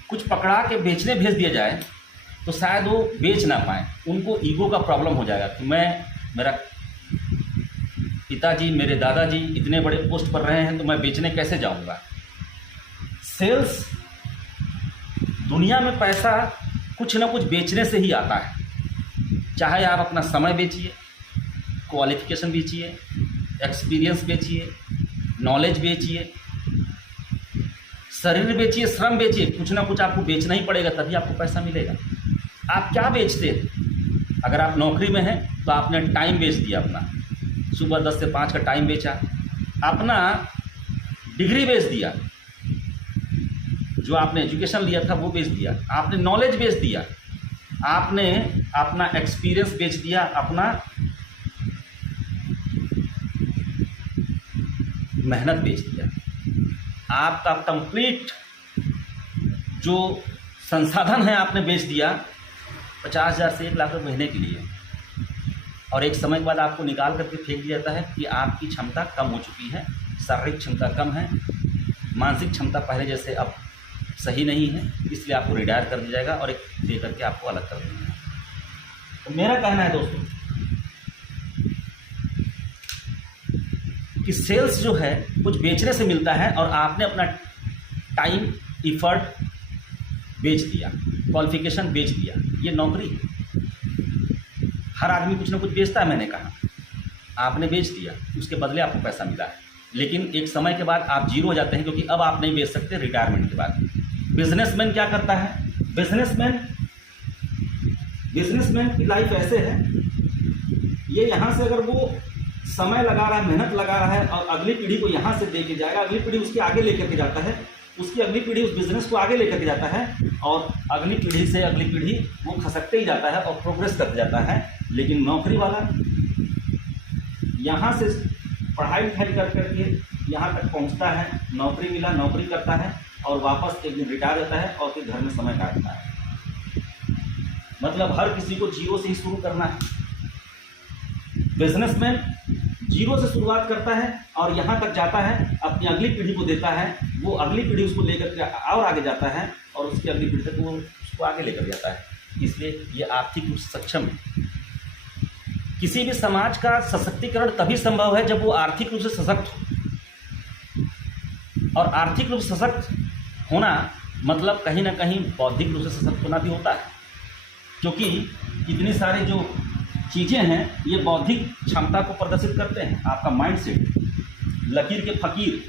कुछ पकड़ा के बेचने भेज दिया जाए तो शायद वो बेच ना पाए, उनको ईगो का प्रॉब्लम हो जाएगा कि मेरा पिताजी, मेरे दादाजी इतने बड़े पोस्ट पर रहे हैं तो मैं बेचने कैसे जाऊंगा। सेल्स, दुनिया में पैसा कुछ ना कुछ बेचने से ही आता है। चाहे आप अपना समय बेचिए, क्वालिफिकेशन बेचिए, एक्सपीरियंस बेचिए, नॉलेज बेचिए, शरीर बेचिए, श्रम बेचिए, कुछ ना कुछ आपको बेचना ही पड़ेगा, तभी आपको पैसा मिलेगा। आप क्या बेचते हैं? अगर आप नौकरी में हैं तो आपने टाइम बेच दिया अपना, सुबह 10 से 5 का टाइम बेचा, अपना डिग्री बेच दिया, जो आपने एजुकेशन लिया था वो बेच दिया, आपने नॉलेज बेच दिया, आपने अपना एक्सपीरियंस बेच दिया, अपना मेहनत बेच दिया। आपका कंप्लीट जो संसाधन है आपने बेच दिया 50,000 से 1 लाख रुपये महीने के लिए, और एक समय के बाद आपको निकाल करके फेंक दिया जाता है कि आपकी क्षमता कम हो चुकी है, शारीरिक क्षमता कम है, मानसिक क्षमता पहले जैसे अब सही नहीं है, इसलिए आपको रिटायर कर दिया जाएगा और एक दे करके आपको अलग कर देंगे। तो मेरा कहना है दोस्तों कि सेल्स जो है कुछ बेचने से मिलता है, और आपने अपना टाइम, इफर्ट बेच दिया, क्वालिफिकेशन बेच दिया। ये नौकरी है, हर आदमी कुछ ना कुछ बेचता है। मैंने कहा आपने बेच दिया, उसके बदले आपको पैसा मिला है, लेकिन एक समय के बाद आप जीरो हो जाते हैं, क्योंकि अब आप नहीं बेच सकते रिटायरमेंट के बाद। बिजनेसमैन क्या करता है? बिजनेसमैन की लाइफ ऐसे है, ये यहाँ से अगर वो समय लगा रहा है, मेहनत लगा रहा है, और अगली पीढ़ी को यहाँ से दे के जाएगा, अगली पीढ़ी उसके आगे लेकर के जाता है, उसकी अगली पीढ़ी उस बिजनेस को आगे लेकर के जाता है, और अगली पीढ़ी से अगली पीढ़ी वो खसकते ही जाता है और प्रोग्रेस करते जाता है। लेकिन नौकरी वाला यहाँ से पढ़ाई लिखाई कर करके यहाँ तक पहुँचता है, नौकरी मिला, नौकरी करता है, और वापस एक दिन रिटायर होता है और फिर घर में समय काटता है। मतलब हर किसी को जीरो से ही शुरू करना है। बिजनेसमैन जीरो से शुरुआत करता है और यहाँ तक जाता है, अपनी अगली पीढ़ी को देता है, वो अगली पीढ़ी उसको लेकर के और आगे जाता है, और उसकी अगली पीढ़ी तक वो उसको आगे लेकर जाता है। इसलिए ये आर्थिक रूप से सक्षम है। किसी भी समाज का सशक्तिकरण तभी संभव है जब वो आर्थिक रूप से सशक्त हो, और आर्थिक रूप से सशक्त होना मतलब कहीं ना कहीं बौद्धिक रूप से सशक्त होना भी होता है, क्योंकि इतनी सारी जो चीज़ें हैं ये बौद्धिक क्षमता को प्रदर्शित करते हैं। आपका माइंडसेट, लकीर के फकीर,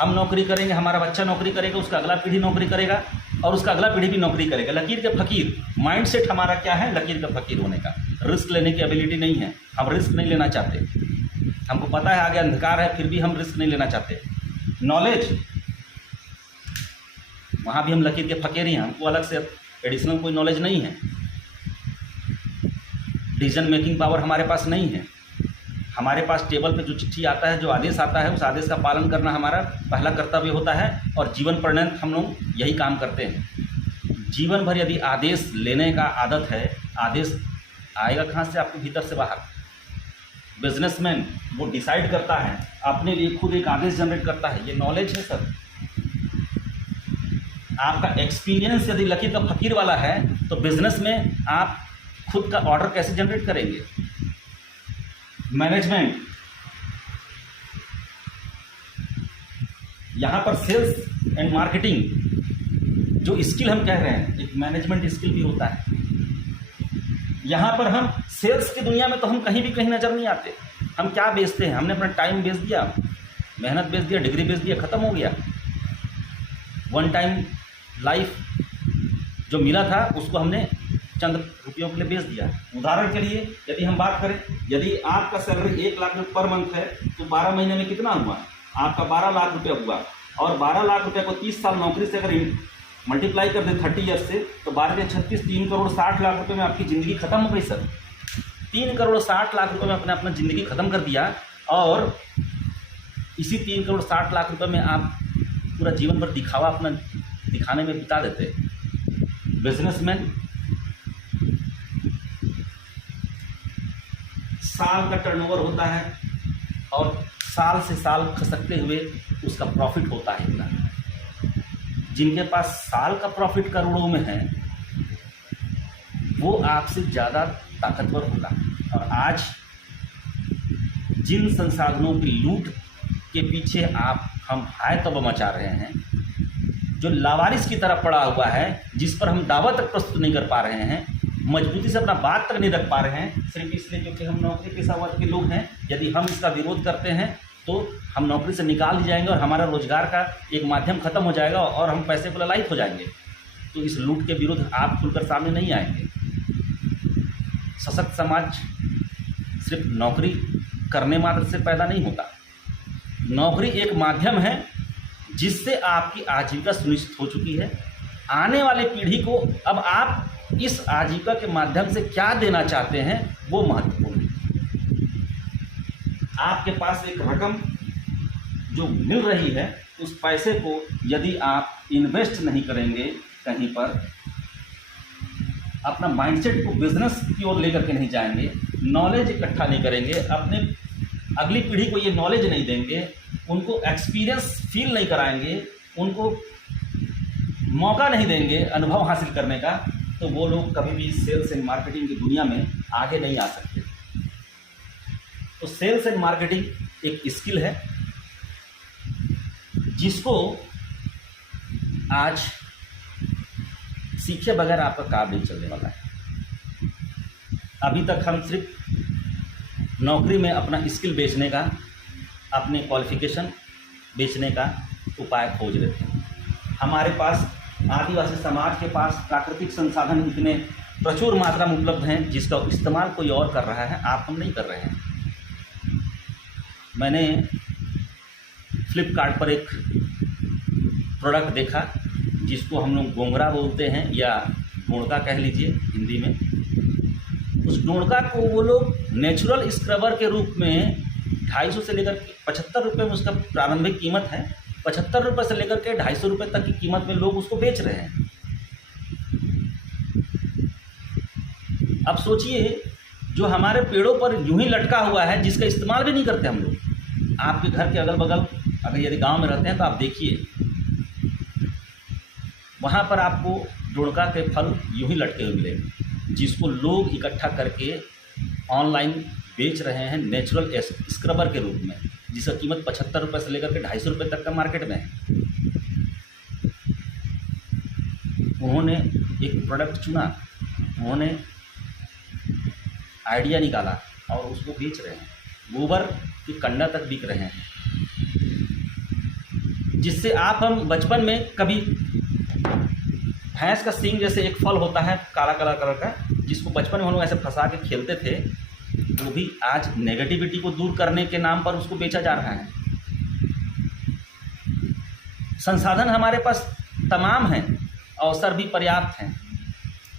हम नौकरी करेंगे, हमारा बच्चा नौकरी करेगा, उसका अगला पीढ़ी नौकरी करेगा, और उसका अगला पीढ़ी भी नौकरी करेगा। लकीर के फकीर, माइंडसेट हमारा क्या है? लकीर का फकीर होने का। रिस्क लेने की एबिलिटी नहीं है, हम रिस्क नहीं लेना चाहते, हमको पता है आगे अंधकार है, फिर भी हम रिस्क नहीं लेना चाहते। नॉलेज, वहाँ भी हम लकीर के फकीर ही हैं, हमको अलग से एडिशनल कोई नॉलेज नहीं है। डिसीजन मेकिंग पावर हमारे पास नहीं है। हमारे पास टेबल पे जो चिट्ठी आता है, जो आदेश आता है, उस आदेश का पालन करना हमारा पहला कर्तव्य होता है, और जीवन पर्यंत हम लोग यही काम करते हैं। जीवन भर यदि आदेश लेने का आदत है, आदेश आएगा कहाँ से? आपके भीतर से बाहर। बिजनेसमैन वो डिसाइड करता है, अपने लिए खुद एक आदेश जनरेट करता है, ये नॉलेज है सर। आपका एक्सपीरियंस यदि लकीर का फकीर वाला है, तो बिजनेस में आप खुद का ऑर्डर कैसे जनरेट करेंगे? मैनेजमेंट, यहाँ पर सेल्स एंड मार्केटिंग जो स्किल हम कह रहे हैं, एक मैनेजमेंट स्किल भी होता है। यहाँ पर हम सेल्स की दुनिया में तो हम कहीं भी कहीं नजर नहीं आते। हम क्या बेचते हैं? हमने अपना टाइम बेच दिया, मेहनत बेच दिया, डिग्री बेच दिया, खत्म हो गया। वन टाइम लाइफ जो मिला था उसको हमने चंद रुपयों के लिए बेच दिया। उदाहरण के लिए यदि हम बात करें, यदि आपका सैलरी 1 लाख रुपये पर मंथ है, तो 12 महीने में कितना हुआ? आपका 12 लाख रुपये हुआ। और 12 लाख रुपये को 30 साल नौकरी से अगर मल्टीप्लाई कर दे 30 ईयर्स से, तो 12 के 36, 3 करोड़ 60 लाख रुपये में आपकी ज़िंदगी खत्म हो गई सर। 3 करोड़ 60 लाख रुपये में आपने अपना ज़िंदगी खत्म कर दिया, और इसी 3 करोड़ 60 लाख रुपये में आप पूरा जीवन भर दिखावा अपना दिखाने में बिता देते हैं। बिजनेसमैन साल का टर्नओवर होता है और साल से साल खसकते हुए उसका प्रॉफिट होता है इतना। जिनके पास साल का प्रॉफिट करोड़ों में है वो आपसे ज़्यादा ताकतवर होगा। और आज जिन संसाधनों की लूट के पीछे हम हाय तब मचा रहे हैं, जो लावारिस की तरह पड़ा हुआ है, जिस पर हम दावा तक प्रस्तुत नहीं कर पा रहे हैं, मजबूती से अपना बात तक नहीं रख पा रहे हैं, सिर्फ इसलिए क्योंकि हम नौकरी पेशा वर्ग के लोग हैं। यदि हम इसका विरोध करते हैं तो हम नौकरी से निकाल दी जाएंगे और हमारा रोजगार का एक माध्यम खत्म हो जाएगा और हम पैसे को ललायत हो जाएंगे। तो इस लूट के विरुद्ध आप खुलकर सामने नहीं आएंगे। सशक्त समाज सिर्फ नौकरी करने मात्र से पैदा नहीं होता। नौकरी एक माध्यम है जिससे आपकी आजीविका सुनिश्चित हो चुकी है। आने वाली पीढ़ी को अब आप इस आजीविका के माध्यम से क्या देना चाहते हैं वो महत्वपूर्ण है। आपके पास एक रकम जो मिल रही है, उस पैसे को यदि आप इन्वेस्ट नहीं करेंगे कहीं पर, अपना माइंडसेट को बिजनेस की ओर लेकर के नहीं जाएंगे, नॉलेज इकट्ठा नहीं करेंगे, अपने अगली पीढ़ी को ये नॉलेज नहीं देंगे, उनको एक्सपीरियंस फील नहीं कराएंगे, उनको मौका नहीं देंगे अनुभव हासिल करने का, तो वो लोग कभी भी सेल्स एंड मार्केटिंग की दुनिया में आगे नहीं आ सकते। तो सेल्स एंड मार्केटिंग एक स्किल है जिसको आज सीखे बगैर आपका काम नहीं चलने वाला है। अभी तक हम सिर्फ नौकरी में अपना स्किल बेचने का, अपने क्वालिफिकेशन बेचने का उपाय खोज रहे थे। हमारे पास आदिवासी समाज के पास प्राकृतिक संसाधन इतने प्रचुर मात्रा में उपलब्ध हैं जिसका इस्तेमाल कोई और कर रहा है, आप हम नहीं कर रहे हैं। मैंने फ्लिपकार्ट पर एक प्रोडक्ट देखा जिसको हम लोग गोंगरा बोलते हैं या डोड़का कह लीजिए हिंदी में। उस डोड़का को वो लोग नेचुरल स्क्रबर के रूप में 250 से लेकर 75 रुपये में उसका प्रारंभिक कीमत है। 75 रुपये से लेकर के 250 रुपये तक की कीमत में लोग उसको बेच रहे हैं। अब सोचिए, जो हमारे पेड़ों पर यूं ही लटका हुआ है जिसका इस्तेमाल भी नहीं करते हम लोग। आपके घर के अगल बगल अगर यदि गांव में रहते हैं तो आप देखिए, वहाँ पर आपको डोड़का के फल यूं ही लटके हुए मिलेंगे जिसको लोग इकट्ठा करके ऑनलाइन बेच रहे हैं नेचुरल स्क्रबर के रूप में, जिसका कीमत 75 रुपये से लेकर के 250 रुपये तक का मार्केट में है। उन्होंने एक प्रोडक्ट चुना, उन्होंने आइडिया निकाला और उसको बेच रहे हैं। गोबर की कंडा तक बिक रहे हैं, जिससे हम बचपन में कभी भैंस का सींग जैसे एक फल होता है काला काला कलर का, जिसको बचपन में हम लोग ऐसे फंसा के खेलते थे, वो भी आज नेगेटिविटी को दूर करने के नाम पर उसको बेचा जा रहा है। संसाधन हमारे पास तमाम हैं, अवसर भी पर्याप्त हैं,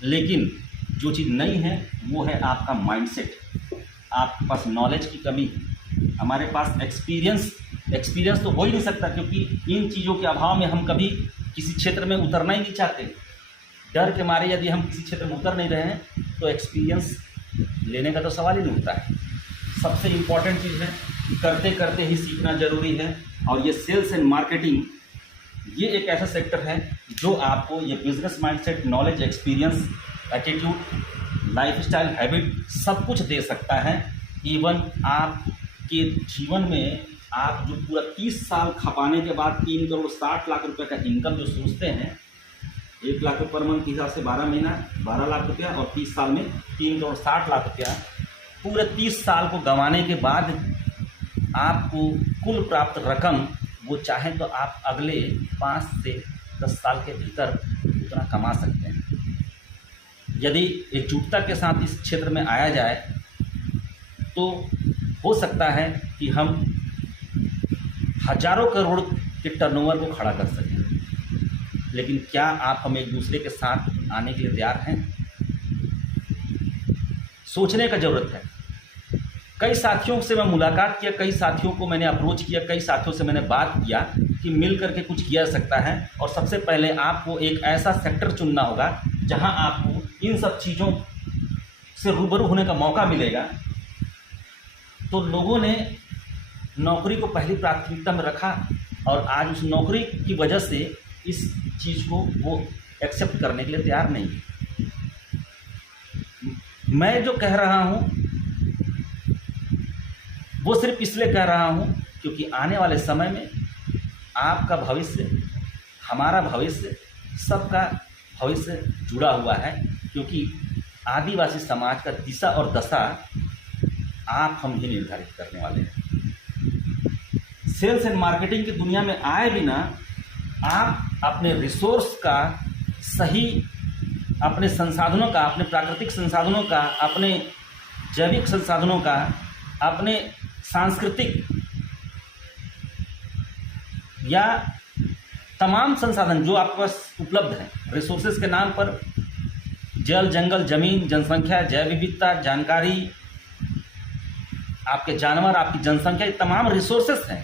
लेकिन जो चीज़ नहीं है वो है आपका माइंडसेट। आपके पास नॉलेज की कमी है। हमारे पास एक्सपीरियंस तो हो ही नहीं सकता, क्योंकि इन चीज़ों के अभाव में हम कभी किसी क्षेत्र में उतरना ही नहीं चाहते। डर के मारे यदि हम किसी क्षेत्र में उतर नहीं रहे हैं तो एक्सपीरियंस लेने का तो सवाल ही नहीं उठता है। सबसे इम्पॉर्टेंट चीज़ है, करते करते ही सीखना जरूरी है। और ये सेल्स एंड मार्केटिंग, ये एक ऐसा सेक्टर है जो आपको ये business mindset, knowledge, experience, attitude, lifestyle, habit सब कुछ दे सकता है। इवन आपके जीवन में आप जो पूरा 30 साल खपाने के बाद 3 करोड़ 60 लाख रुपए का इनकम जो सोचते हैं, 1 लाख रुपये पर मंथ के हिसाब से 12 महीना 12 लाख रुपया, और 30 साल में 3 करोड़ 60 लाख रुपया, पूरे 30 साल को गंवाने के बाद आपको कुल प्राप्त रकम, वो चाहें तो आप अगले 5 से 10 साल के भीतर उतना कमा सकते हैं। यदि एकजुटता के साथ इस क्षेत्र में आया जाए तो हो सकता है कि हम हजारों करोड़ के टर्नओवर को खड़ा कर सकें। लेकिन क्या आप हम एक दूसरे के साथ आने के लिए तैयार हैं? सोचने का ज़रूरत है। कई साथियों से मैं मुलाकात किया, कई साथियों को मैंने अप्रोच किया, कई साथियों से मैंने बात किया, कि मिल करके कुछ किया जा सकता है। और सबसे पहले आपको एक ऐसा सेक्टर चुनना होगा जहां आपको इन सब चीज़ों से रूबरू होने का मौका मिलेगा। तो लोगों ने नौकरी को पहली प्राथमिकता में रखा और आज उस नौकरी की वजह से इस चीज़ को वो एक्सेप्ट करने के लिए तैयार नहीं है। मैं जो कह रहा हूँ वो सिर्फ इसलिए कह रहा हूँ क्योंकि आने वाले समय में आपका भविष्य, हमारा भविष्य, सबका भविष्य जुड़ा हुआ है। क्योंकि आदिवासी समाज का दिशा और दशा आप हम ही निर्धारित करने वाले हैं। सेल्स एंड मार्केटिंग की दुनिया में आए बिना आप अपने रिसोर्स का सही, अपने संसाधनों का, अपने प्राकृतिक संसाधनों का, अपने जैविक संसाधनों का, अपने सांस्कृतिक या तमाम संसाधन जो आपके पास उपलब्ध हैं, रिसोर्सेज के नाम पर जल, जंगल, जमीन, जनसंख्या, जैव विविधता, जानकारी, आपके जानवर, आपकी जनसंख्या, ये तमाम रिसोर्सेज हैं।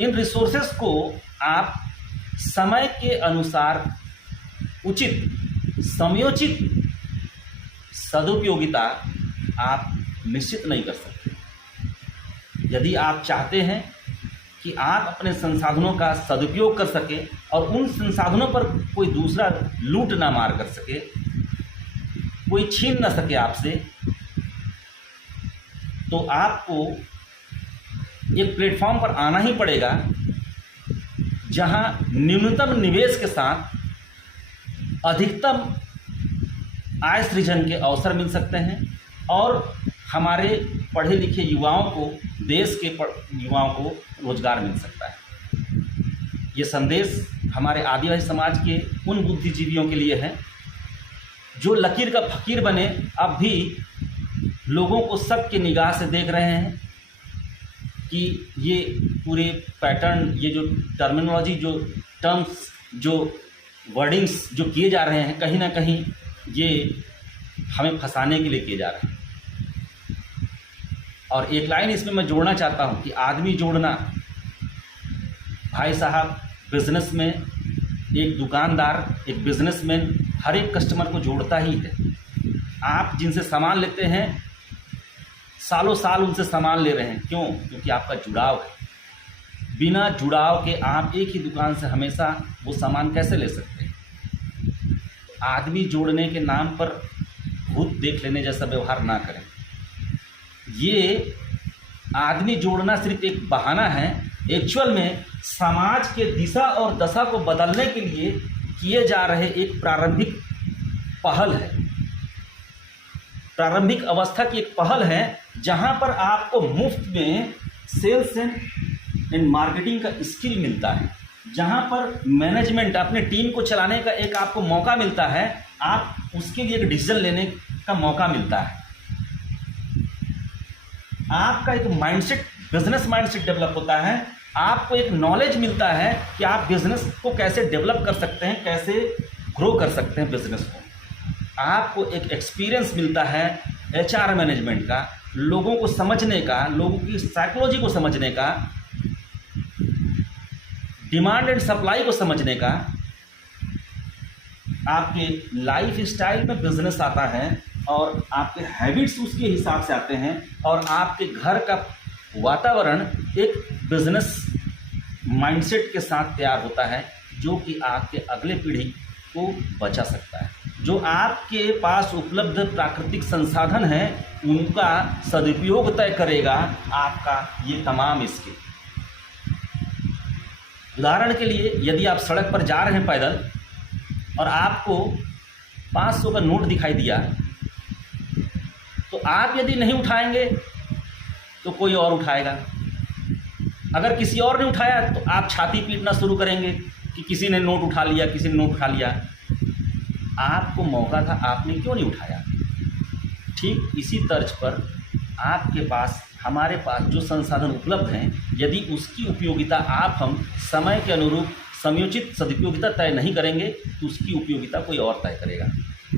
इन रिसोर्सेज को आप समय के अनुसार उचित, समयोचित सदुपयोगिता आप निश्चित नहीं कर सकते। यदि आप चाहते हैं कि आप अपने संसाधनों का सदुपयोग कर सके और उन संसाधनों पर कोई दूसरा लूट ना मार कर सके, कोई छीन ना सके आपसे, तो आपको एक प्लेटफॉर्म पर आना ही पड़ेगा जहां न्यूनतम निवेश के साथ अधिकतम आय सृजन के अवसर मिल सकते हैं और हमारे पढ़े लिखे युवाओं को, देश के युवाओं को रोजगार मिल सकता है। ये संदेश हमारे आदिवासी समाज के उन बुद्धिजीवियों के लिए है जो लकीर का फकीर बने, अब भी लोगों को सबके निगाह से देख रहे हैं कि ये पूरे पैटर्न, ये जो टर्मिनोलॉजी, जो टर्म्स, जो वर्डिंग्स जो किए जा रहे हैं, कहीं ना कहीं ये हमें फंसाने के लिए किए जा रहे हैं। और एक लाइन इसमें मैं जोड़ना चाहता हूँ कि आदमी जोड़ना, भाई साहब, बिजनेस में एक दुकानदार, एक बिजनेसमैन हर एक कस्टमर को जोड़ता ही है। आप जिनसे सामान लेते हैं, सालों साल उनसे सामान ले रहे हैं, क्यों? क्योंकि आपका जुड़ाव है। बिना जुड़ाव के आप एक ही दुकान से हमेशा वो सामान कैसे ले सकते हैं? आदमी जोड़ने के नाम पर भूत देख लेने जैसा व्यवहार ना करें। ये आदमी जोड़ना सिर्फ एक बहाना है, एक्चुअल में समाज के दिशा और दशा को बदलने के लिए किए जा रहे एक प्रारंभिक पहल है, प्रारंभिक अवस्था की एक पहल है, जहां पर आपको मुफ्त में सेल्स एंड मार्केटिंग का स्किल मिलता है, जहां पर मैनेजमेंट, अपने टीम को चलाने का एक आपको मौका मिलता है, आप उसके लिए एक डिसीजन लेने का मौका मिलता है। आपका एक माइंडसेट, बिजनेस माइंडसेट डेवलप होता है, आपको एक नॉलेज मिलता है कि आप बिजनेस को कैसे डेवलप कर सकते हैं, कैसे ग्रो कर सकते हैं बिजनेस को। आपको एक एक्सपीरियंस मिलता है एचआर मैनेजमेंट का, लोगों को समझने का, लोगों की साइकोलॉजी को समझने का, डिमांड एंड सप्लाई को समझने का। आपके लाइफ स्टाइल में बिजनेस आता है और आपके हैबिट्स उसके हिसाब से आते हैं और आपके घर का वातावरण एक बिजनेस माइंडसेट के साथ तैयार होता है, जो कि आपके अगले पीढ़ी को बचा सकता है। जो आपके पास उपलब्ध प्राकृतिक संसाधन हैं उनका सदुपयोग तय करेगा आपका ये तमाम स्किल। उदाहरण के लिए, यदि आप सड़क पर जा रहे हैं पैदल और आपको 500 का नोट दिखाई दिया, तो आप यदि नहीं उठाएंगे तो कोई और उठाएगा। अगर किसी और ने उठाया तो आप छाती पीटना शुरू करेंगे कि किसी ने नोट उठा लिया, किसी ने नोट उठा लिया। आपको मौका था, आपने क्यों नहीं उठाया? ठीक इसी तर्ज पर आपके पास, हमारे पास जो संसाधन उपलब्ध हैं, यदि उसकी उपयोगिता आप हम समय के अनुरूप समयोचित सदुपयोगिता तय नहीं करेंगे तो उसकी उपयोगिता कोई और तय करेगा।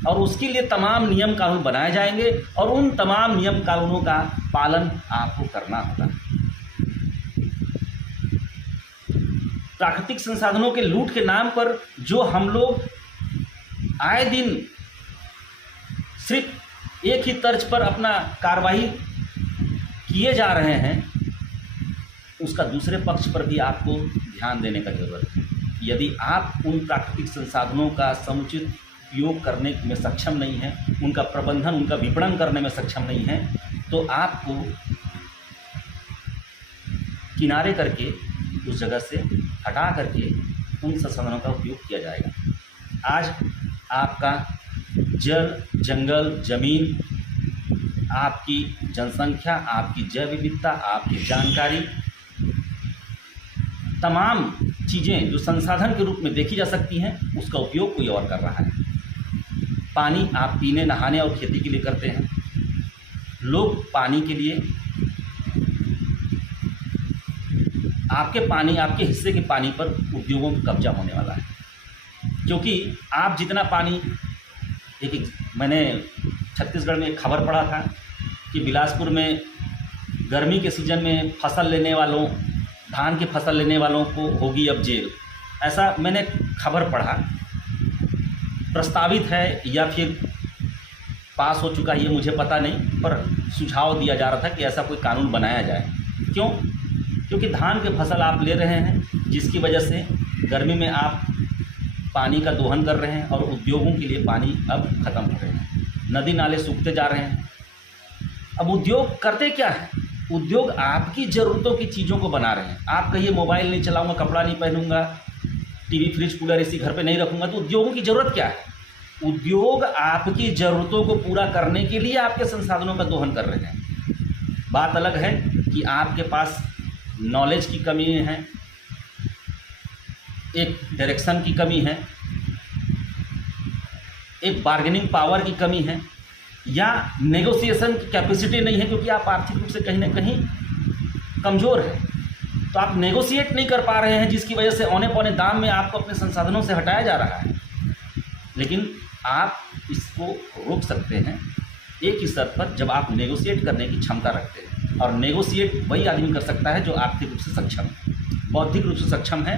और उसके लिए तमाम नियम कानून बनाए जाएंगे और उन तमाम नियम कानूनों का पालन आपको करना होगा। प्राकृतिक संसाधनों के लूट के नाम पर जो हम लोग आए दिन सिर्फ एक ही तर्ज पर अपना कार्रवाई किए जा रहे हैं, उसका दूसरे पक्ष पर भी आपको ध्यान देने का जरूरत है। यदि आप उन प्राकृतिक संसाधनों का समुचित उपयोग करने में सक्षम नहीं हैं, उनका प्रबंधन, उनका विपणन करने में सक्षम नहीं हैं, तो आपको किनारे करके उस जगह से हटा करके उन संसाधनों का उपयोग किया जाएगा। आज आपका जल, जंगल, ज़मीन, आपकी जनसंख्या, आपकी जैव विविधता, आपकी जानकारी, तमाम चीज़ें जो संसाधन के रूप में देखी जा सकती हैं, उसका उपयोग कोई और कर रहा है। पानी आप पीने, नहाने और खेती के लिए करते हैं। लोग पानी के लिए आपके पानी, आपके हिस्से के पानी पर उद्योगों का कब्जा होने वाला है, क्योंकि आप जितना पानी मैंने छत्तीसगढ़ में एक खबर पढ़ा था कि बिलासपुर में गर्मी के सीज़न में फसल लेने वालों, धान की फसल लेने वालों को होगी अब जेल। ऐसा मैंने खबर पढ़ा। प्रस्तावित है या फिर पास हो चुका है ये मुझे पता नहीं, पर सुझाव दिया जा रहा था कि ऐसा कोई कानून बनाया जाए। क्यों? क्योंकि धान की फसल आप ले रहे हैं, जिसकी वजह से गर्मी में आप पानी का दोहन कर रहे हैं और उद्योगों के लिए पानी अब ख़त्म हो रहे हैं, नदी नाले सूखते जा रहे हैं। अब उद्योग करते क्या है? उद्योग आपकी ज़रूरतों की चीज़ों को बना रहे हैं। आप कहिए मोबाइल नहीं चलाऊंगा, कपड़ा नहीं पहनूंगा, टीवी, फ्रिज, कूलर, एसी घर पे नहीं रखूंगा, तो उद्योगों की ज़रूरत क्या है? उद्योग आपकी ज़रूरतों को पूरा करने के लिए आपके संसाधनों का दोहन कर रहे हैं। बात अलग है कि आपके पास नॉलेज की कमी है, एक डायरेक्शन की कमी है, एक बार्गेनिंग पावर की कमी है, या नेगोशिएशन की कैपेसिटी नहीं है, क्योंकि आप आर्थिक रूप से कहीं ना कहीं कमज़ोर हैं। तो आप नेगोशिएट नहीं कर पा रहे हैं, जिसकी वजह से औने पौने दाम में आपको अपने संसाधनों से हटाया जा रहा है। लेकिन आप इसको रोक सकते हैं एक ही शर्त पर, जब आप नेगोशिएट करने की क्षमता रखते हैं। और नेगोशिएट वही आदमी कर सकता है जो आर्थिक रूप से सक्षम है, बौद्धिक रूप से सक्षम है।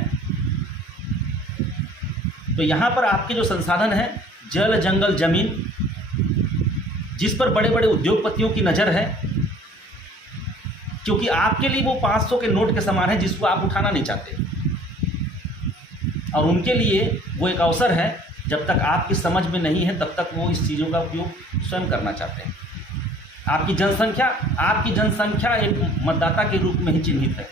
तो यहाँ पर आपके जो संसाधन हैं, जल, जंगल, ज़मीन, जिस पर बड़े बड़े उद्योगपतियों की नज़र है, क्योंकि आपके लिए वो 500 के नोट के समान है जिसको आप उठाना नहीं चाहते, और उनके लिए वो एक अवसर है। जब तक आपकी समझ में नहीं है तब तक वो इस चीज़ों का उपयोग स्वयं करना चाहते हैं। आपकी जनसंख्या एक मतदाता के रूप में ही चिन्हित है।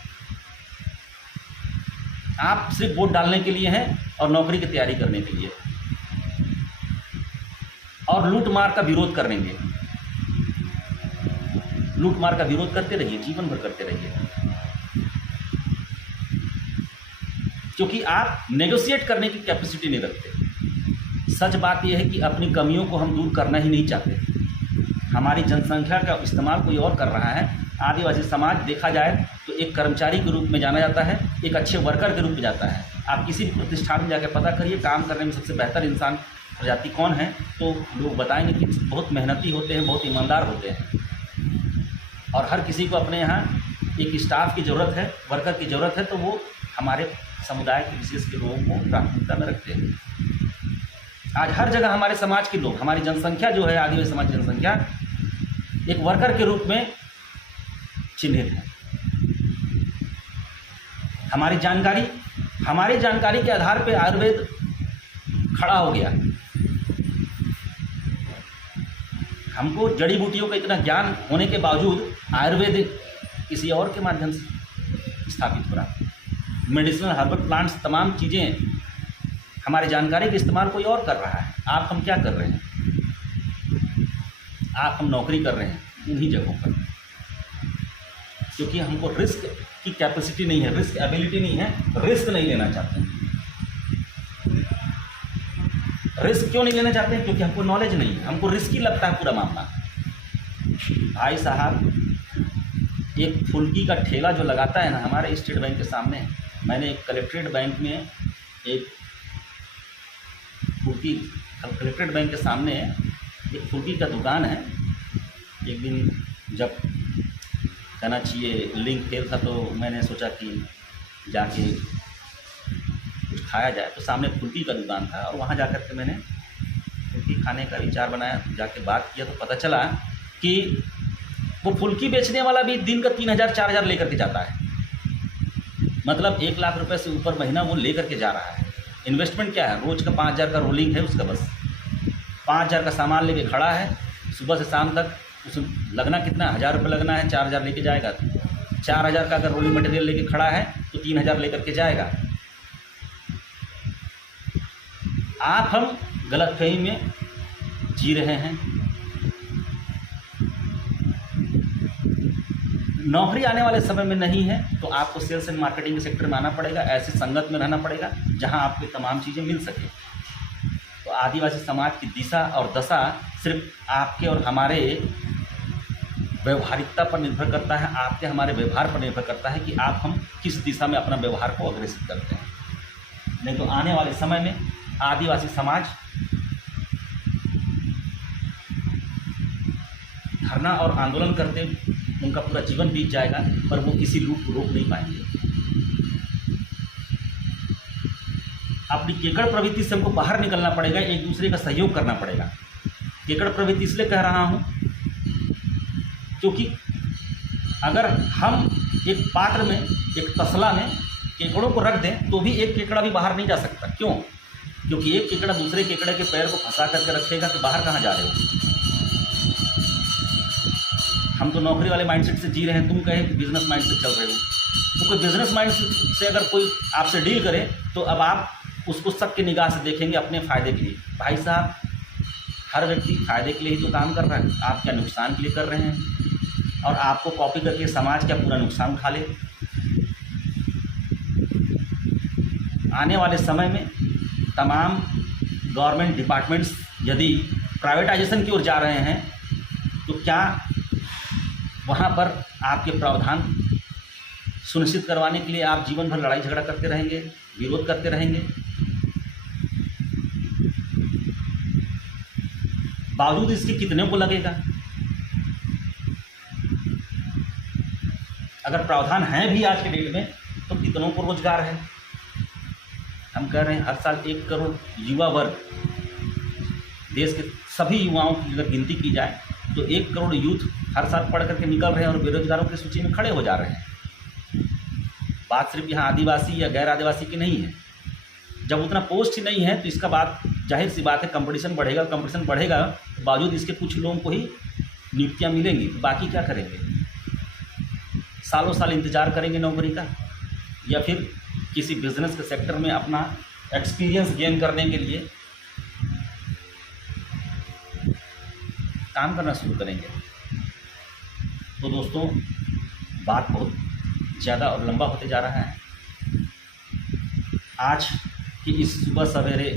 आप सिर्फ वोट डालने के लिए हैं और नौकरी की तैयारी करने के लिए, और लूटमार का विरोध करेंगे। लूटमार का विरोध करते रहिए, जीवन भर करते रहिए, क्योंकि आप नेगोशिएट करने की कैपेसिटी नहीं रखते। सच बात यह है कि अपनी कमियों को हम दूर करना ही नहीं चाहते। हमारी जनसंख्या का इस्तेमाल कोई और कर रहा है। आदिवासी समाज देखा जाए तो एक कर्मचारी के रूप में जाना जाता है, एक अच्छे वर्कर के रूप में जाता है। आप किसी भी प्रतिष्ठान में जाकर पता करिए काम करने में सबसे बेहतर इंसान प्रजाति कौन है, तो लोग बताएंगे कि बहुत मेहनती होते हैं, बहुत ईमानदार होते हैं। और हर किसी को अपने यहाँ एक स्टाफ की ज़रूरत है, वर्कर की ज़रूरत है, तो वो हमारे समुदाय के विशेष के लोगों को प्राथमिकता में रखते हैं। आज हर जगह हमारे समाज के लोग, हमारी जनसंख्या जो है, आदिवासी समाज की जनसंख्या एक वर्कर के रूप में चिन्हित है। हमारी जानकारी के आधार पर आयुर्वेद खड़ा हो गया। हमको जड़ी बूटियों का इतना ज्ञान होने के बावजूद आयुर्वेद किसी और के माध्यम से स्थापित हो रहा है। मेडिसिनल हर्बल प्लांट्स, तमाम चीज़ें हमारी जानकारी का इस्तेमाल कोई और कर रहा है। हम क्या कर रहे हैं? हम नौकरी कर रहे हैं उन्हीं जगहों पर, क्योंकि हमको रिस्क की कैपेसिटी नहीं है, रिस्क एबिलिटी नहीं है, रिस्क नहीं लेना चाहते हैं। रिस्क क्यों नहीं लेना चाहते हैं? क्योंकि हमको नॉलेज नहीं है, हमको रिस्की लगता है पूरा मामला। भाई साहब, एक फुल्की का ठेला जो लगाता है ना हमारे स्टेट बैंक के सामने, मैंने एक कलेक्ट्रेट बैंक में एक फुल्की, कलेक्ट्रेट बैंक के सामने एक फुल्की का दुकान है। एक दिन जब कहना चाहिए लिंक फेल था, तो मैंने सोचा कि जाके खाया जाए, तो सामने फुल्की का दुकान था और वहाँ जाकर के मैंने फुल्की खाने का विचार बनाया। जाके बात किया तो पता चला कि वो फुल्की बेचने वाला भी दिन का 3,000-4,000 लेकर के जाता है। मतलब 1 लाख रुपए से ऊपर महीना वो लेकर के जा रहा है। इन्वेस्टमेंट क्या है, रोज़ का 5,000 का रोलिंग है उसका, बस 5,000 का सामान लेके खड़ा है, सुबह से शाम तक उसमें लगना कितना, 1,000 रुपये लगना है, 4,000 लेके जाएगा। 4,000 का अगर रोलिंग मटेरियल लेके खड़ा है तो 3,000 लेकर के जाएगा। आप हम गलतफहमी में जी रहे हैं। नौकरी आने वाले समय में नहीं है तो आपको सेल्स एंड मार्केटिंग के सेक्टर में आना पड़ेगा, ऐसी संगत में रहना पड़ेगा जहां आपको तमाम चीज़ें मिल सके। तो आदिवासी समाज की दिशा और दशा सिर्फ आपके और हमारे व्यवहारिकता पर निर्भर करता है, आपके हमारे व्यवहार पर निर्भर करता है कि आप हम किस दिशा में अपना व्यवहार को अग्रेसित करते हैं। नहीं तो आने वाले समय में आदिवासी समाज धरना और आंदोलन करते उनका पूरा जीवन बीत जाएगा, पर वो किसी लूट को रोक नहीं पाएंगे। अपनी केकड़ प्रवृत्ति से हमको बाहर निकलना पड़ेगा, एक दूसरे का सहयोग करना पड़ेगा। केकड़ प्रवृत्ति इसलिए कह रहा हूँ क्योंकि अगर हम एक पात्र में, एक तसला में केकड़ों को रख दें तो भी एक केकड़ा भी बाहर नहीं जा सकता। क्यों? क्योंकि एक केकड़ा दूसरे केकड़े के पैर को फंसा करके रखेगा तो बाहर कहाँ जा रहे हो। हम तो नौकरी वाले माइंडसेट से जी रहे हैं, तुम कहे कि बिजनेस माइंड से चल रहे हो। तो कोई बिजनेस माइंड से अगर कोई आपसे डील करे तो अब आप उसको सबकी निगाह से देखेंगे अपने फ़ायदे के लिए। भाई साहब, हर व्यक्ति फ़ायदे के लिए ही तो काम कर रहा है, आप क्या नुकसान के लिए कर रहे हैं? और आपको कॉपी करके समाज क्या पूरा नुकसान उठा ले। आने वाले समय में तमाम गवर्नमेंट डिपार्टमेंट्स यदि प्राइवेटाइजेशन की ओर जा रहे हैं तो क्या वहाँ पर आपके प्रावधान सुनिश्चित करवाने के लिए आप जीवन भर लड़ाई झगड़ा करते रहेंगे, विरोध करते रहेंगे? बावजूद इसके कितने को लगेगा? अगर प्रावधान है भी आज के डेट में तो कितनों को रोजगार है? हम कह रहे हैं हर साल 1 करोड़ युवा वर्ग, देश के सभी युवाओं की अगर गिनती की जाए तो 1 करोड़ यूथ हर साल पढ़ करके निकल रहे हैं और बेरोजगारों की सूची में खड़े हो जा रहे हैं। बात सिर्फ यहाँ आदिवासी या गैर आदिवासी की नहीं है। जब उतना पोस्ट ही नहीं है तो इसका बात जाहिर सी बात है कंपटीशन बढ़ेगा। कंपटीशन बढ़ेगा तो बावजूद इसके कुछ लोगों को ही नियुक्तियाँ मिलेंगी, तो बाकी क्या करेंगे? सालों साल इंतज़ार करेंगे नौकरी का, या फिर किसी बिजनेस के सेक्टर में अपना एक्सपीरियंस गेन करने के लिए काम करना शुरू करेंगे। तो दोस्तों, बात बहुत ज़्यादा और लंबा होते जा रहा है। आज की इस सुबह सवेरे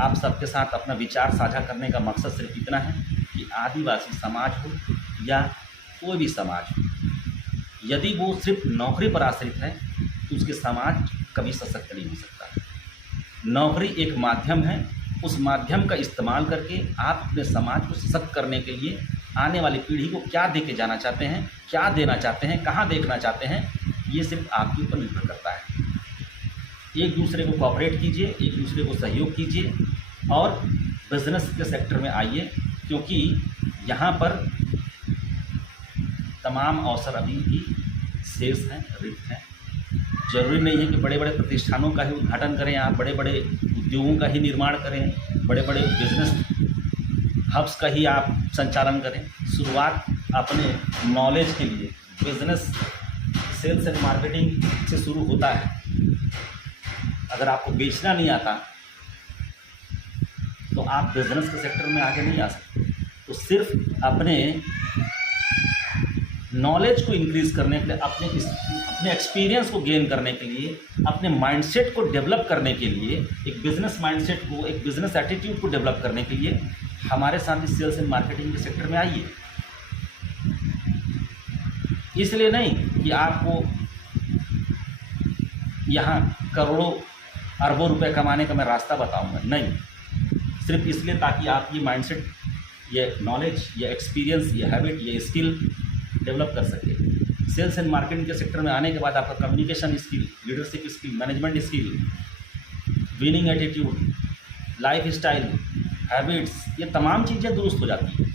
आप सबके साथ अपना विचार साझा करने का मकसद सिर्फ इतना है कि आदिवासी समाज हो या कोई भी समाज हो, यदि वो सिर्फ नौकरी पर आश्रित है तो उसके समाज कभी सशक्त नहीं हो सकता। नौकरी एक माध्यम है, उस माध्यम का इस्तेमाल करके आप अपने समाज को सशक्त करने के लिए आने वाली पीढ़ी को क्या दे के जाना चाहते हैं, क्या देना चाहते हैं, कहाँ देखना चाहते हैं, ये सिर्फ आपके ऊपर निर्भर करता है। एक दूसरे को कोऑपरेट कीजिए, एक दूसरे को सहयोग कीजिए और बिजनेस के सेक्टर में आइए, क्योंकि यहाँ पर तमाम अवसर अभी भी शेष हैं, रिक्त हैं। जरूरी नहीं है कि बड़े बड़े प्रतिष्ठानों का ही उद्घाटन करें, आप बड़े बड़े उद्योगों का ही निर्माण करें, बड़े बड़े बिजनेस हब्स का ही आप संचालन करें। शुरुआत अपने नॉलेज के लिए बिजनेस सेल्स एंड मार्केटिंग से शुरू होता है। अगर आपको बेचना नहीं आता तो आप बिजनेस के सेक्टर में आगे नहीं आ सकते। तो सिर्फ अपने नॉलेज को इंक्रीज़ करने के लिए, अपने एक्सपीरियंस को गेन करने के लिए, अपने माइंडसेट को डेवलप करने के लिए, एक बिजनेस माइंडसेट को, एक बिजनेस एटीट्यूड को डेवलप करने के लिए हमारे साथ इस सेल्स एंड मार्केटिंग के सेक्टर में आइए। इसलिए नहीं कि आपको यहाँ करोड़ों अरबों रुपए कमाने का मैं रास्ता बताऊंगा, नहीं, सिर्फ इसलिए ताकि आप ये माइंडसेट, ये नॉलेज, ये एक्सपीरियंस, ये हैबिट, ये स्किल डेवलप कर सके। सेल्स एंड मार्केटिंग के सेक्टर में आने के बाद आपका communication skill, leadership skill, management skill, winning attitude, life style, habits, ये तमाम चीज़ें दुरुस्त हो जाती हैं।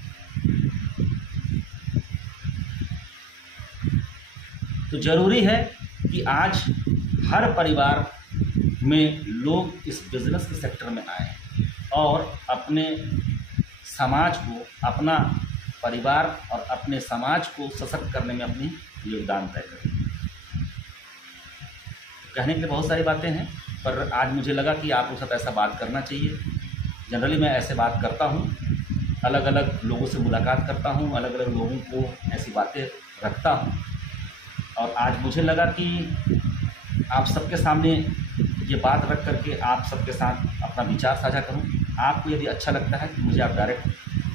तो ज़रूरी है कि आज हर परिवार में लोग इस बिज़नेस के सेक्टर में आएँ और अपने समाज को, अपना परिवार और अपने समाज को सशक्त करने में अपनी योगदान तय करें। कहने के लिए बहुत सारी बातें हैं, पर आज मुझे लगा कि आप लोग साथ ऐसा बात करना चाहिए। जनरली मैं ऐसे बात करता हूँ, अलग अलग लोगों से मुलाकात करता हूँ, अलग अलग लोगों को ऐसी बातें रखता हूँ, और आज मुझे लगा कि आप सबके सामने ये बात रख करके आप सबके साथ अपना विचार साझा करूं। आपको यदि अच्छा लगता है तो मुझे आप डायरेक्ट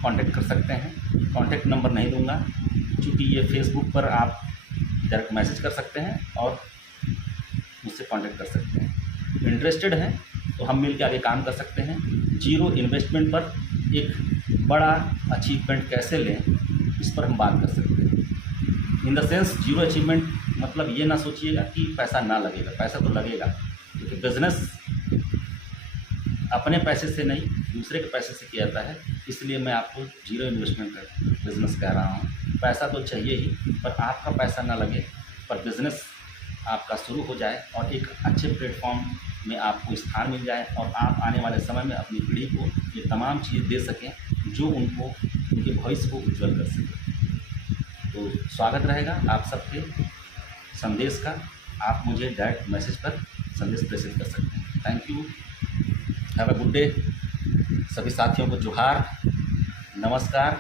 कांटेक्ट कर सकते हैं। कांटेक्ट नंबर नहीं दूंगा, क्योंकि ये फेसबुक पर आप डायरेक्ट मैसेज कर सकते हैं और मुझसे कांटेक्ट कर सकते हैं। इंटरेस्टेड हैं तो हम मिल के आगे काम कर सकते हैं। जीरो इन्वेस्टमेंट पर एक बड़ा अचीवमेंट कैसे लें, इस पर हम बात कर सकते हैं। In the sense zero achievement मतलब ये ना सोचिएगा कि पैसा ना लगेगा, पैसा तो लगेगा, क्योंकि बिज़नेस अपने पैसे से नहीं दूसरे के पैसे से किया जाता है। इसलिए मैं आपको जीरो इन्वेस्टमेंट का बिज़नेस कह रहा हूँ। पैसा तो चाहिए ही, पर आपका पैसा ना लगे, पर बिज़नेस आपका शुरू हो जाए और एक अच्छे प्लेटफॉर्म में आपको स्थान मिल जाए और आप आने वाले समय में अपनी पीढ़ी को ये तमाम चीज़ें दे सकें जो उनको, उनके भविष्य को उज्ज्वल कर सके। तो स्वागत रहेगा आप सबके संदेश का। आप मुझे डायरेक्ट मैसेज पर संदेश प्रेषित कर सकते हैं। Thank you, have a good day. सभी साथियों को जोहार, नमस्कार।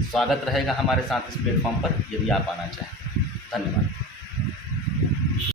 स्वागत रहेगा हमारे साथ इस प्लेटफॉर्म पर, यदि आप आना चाहें। धन्यवाद।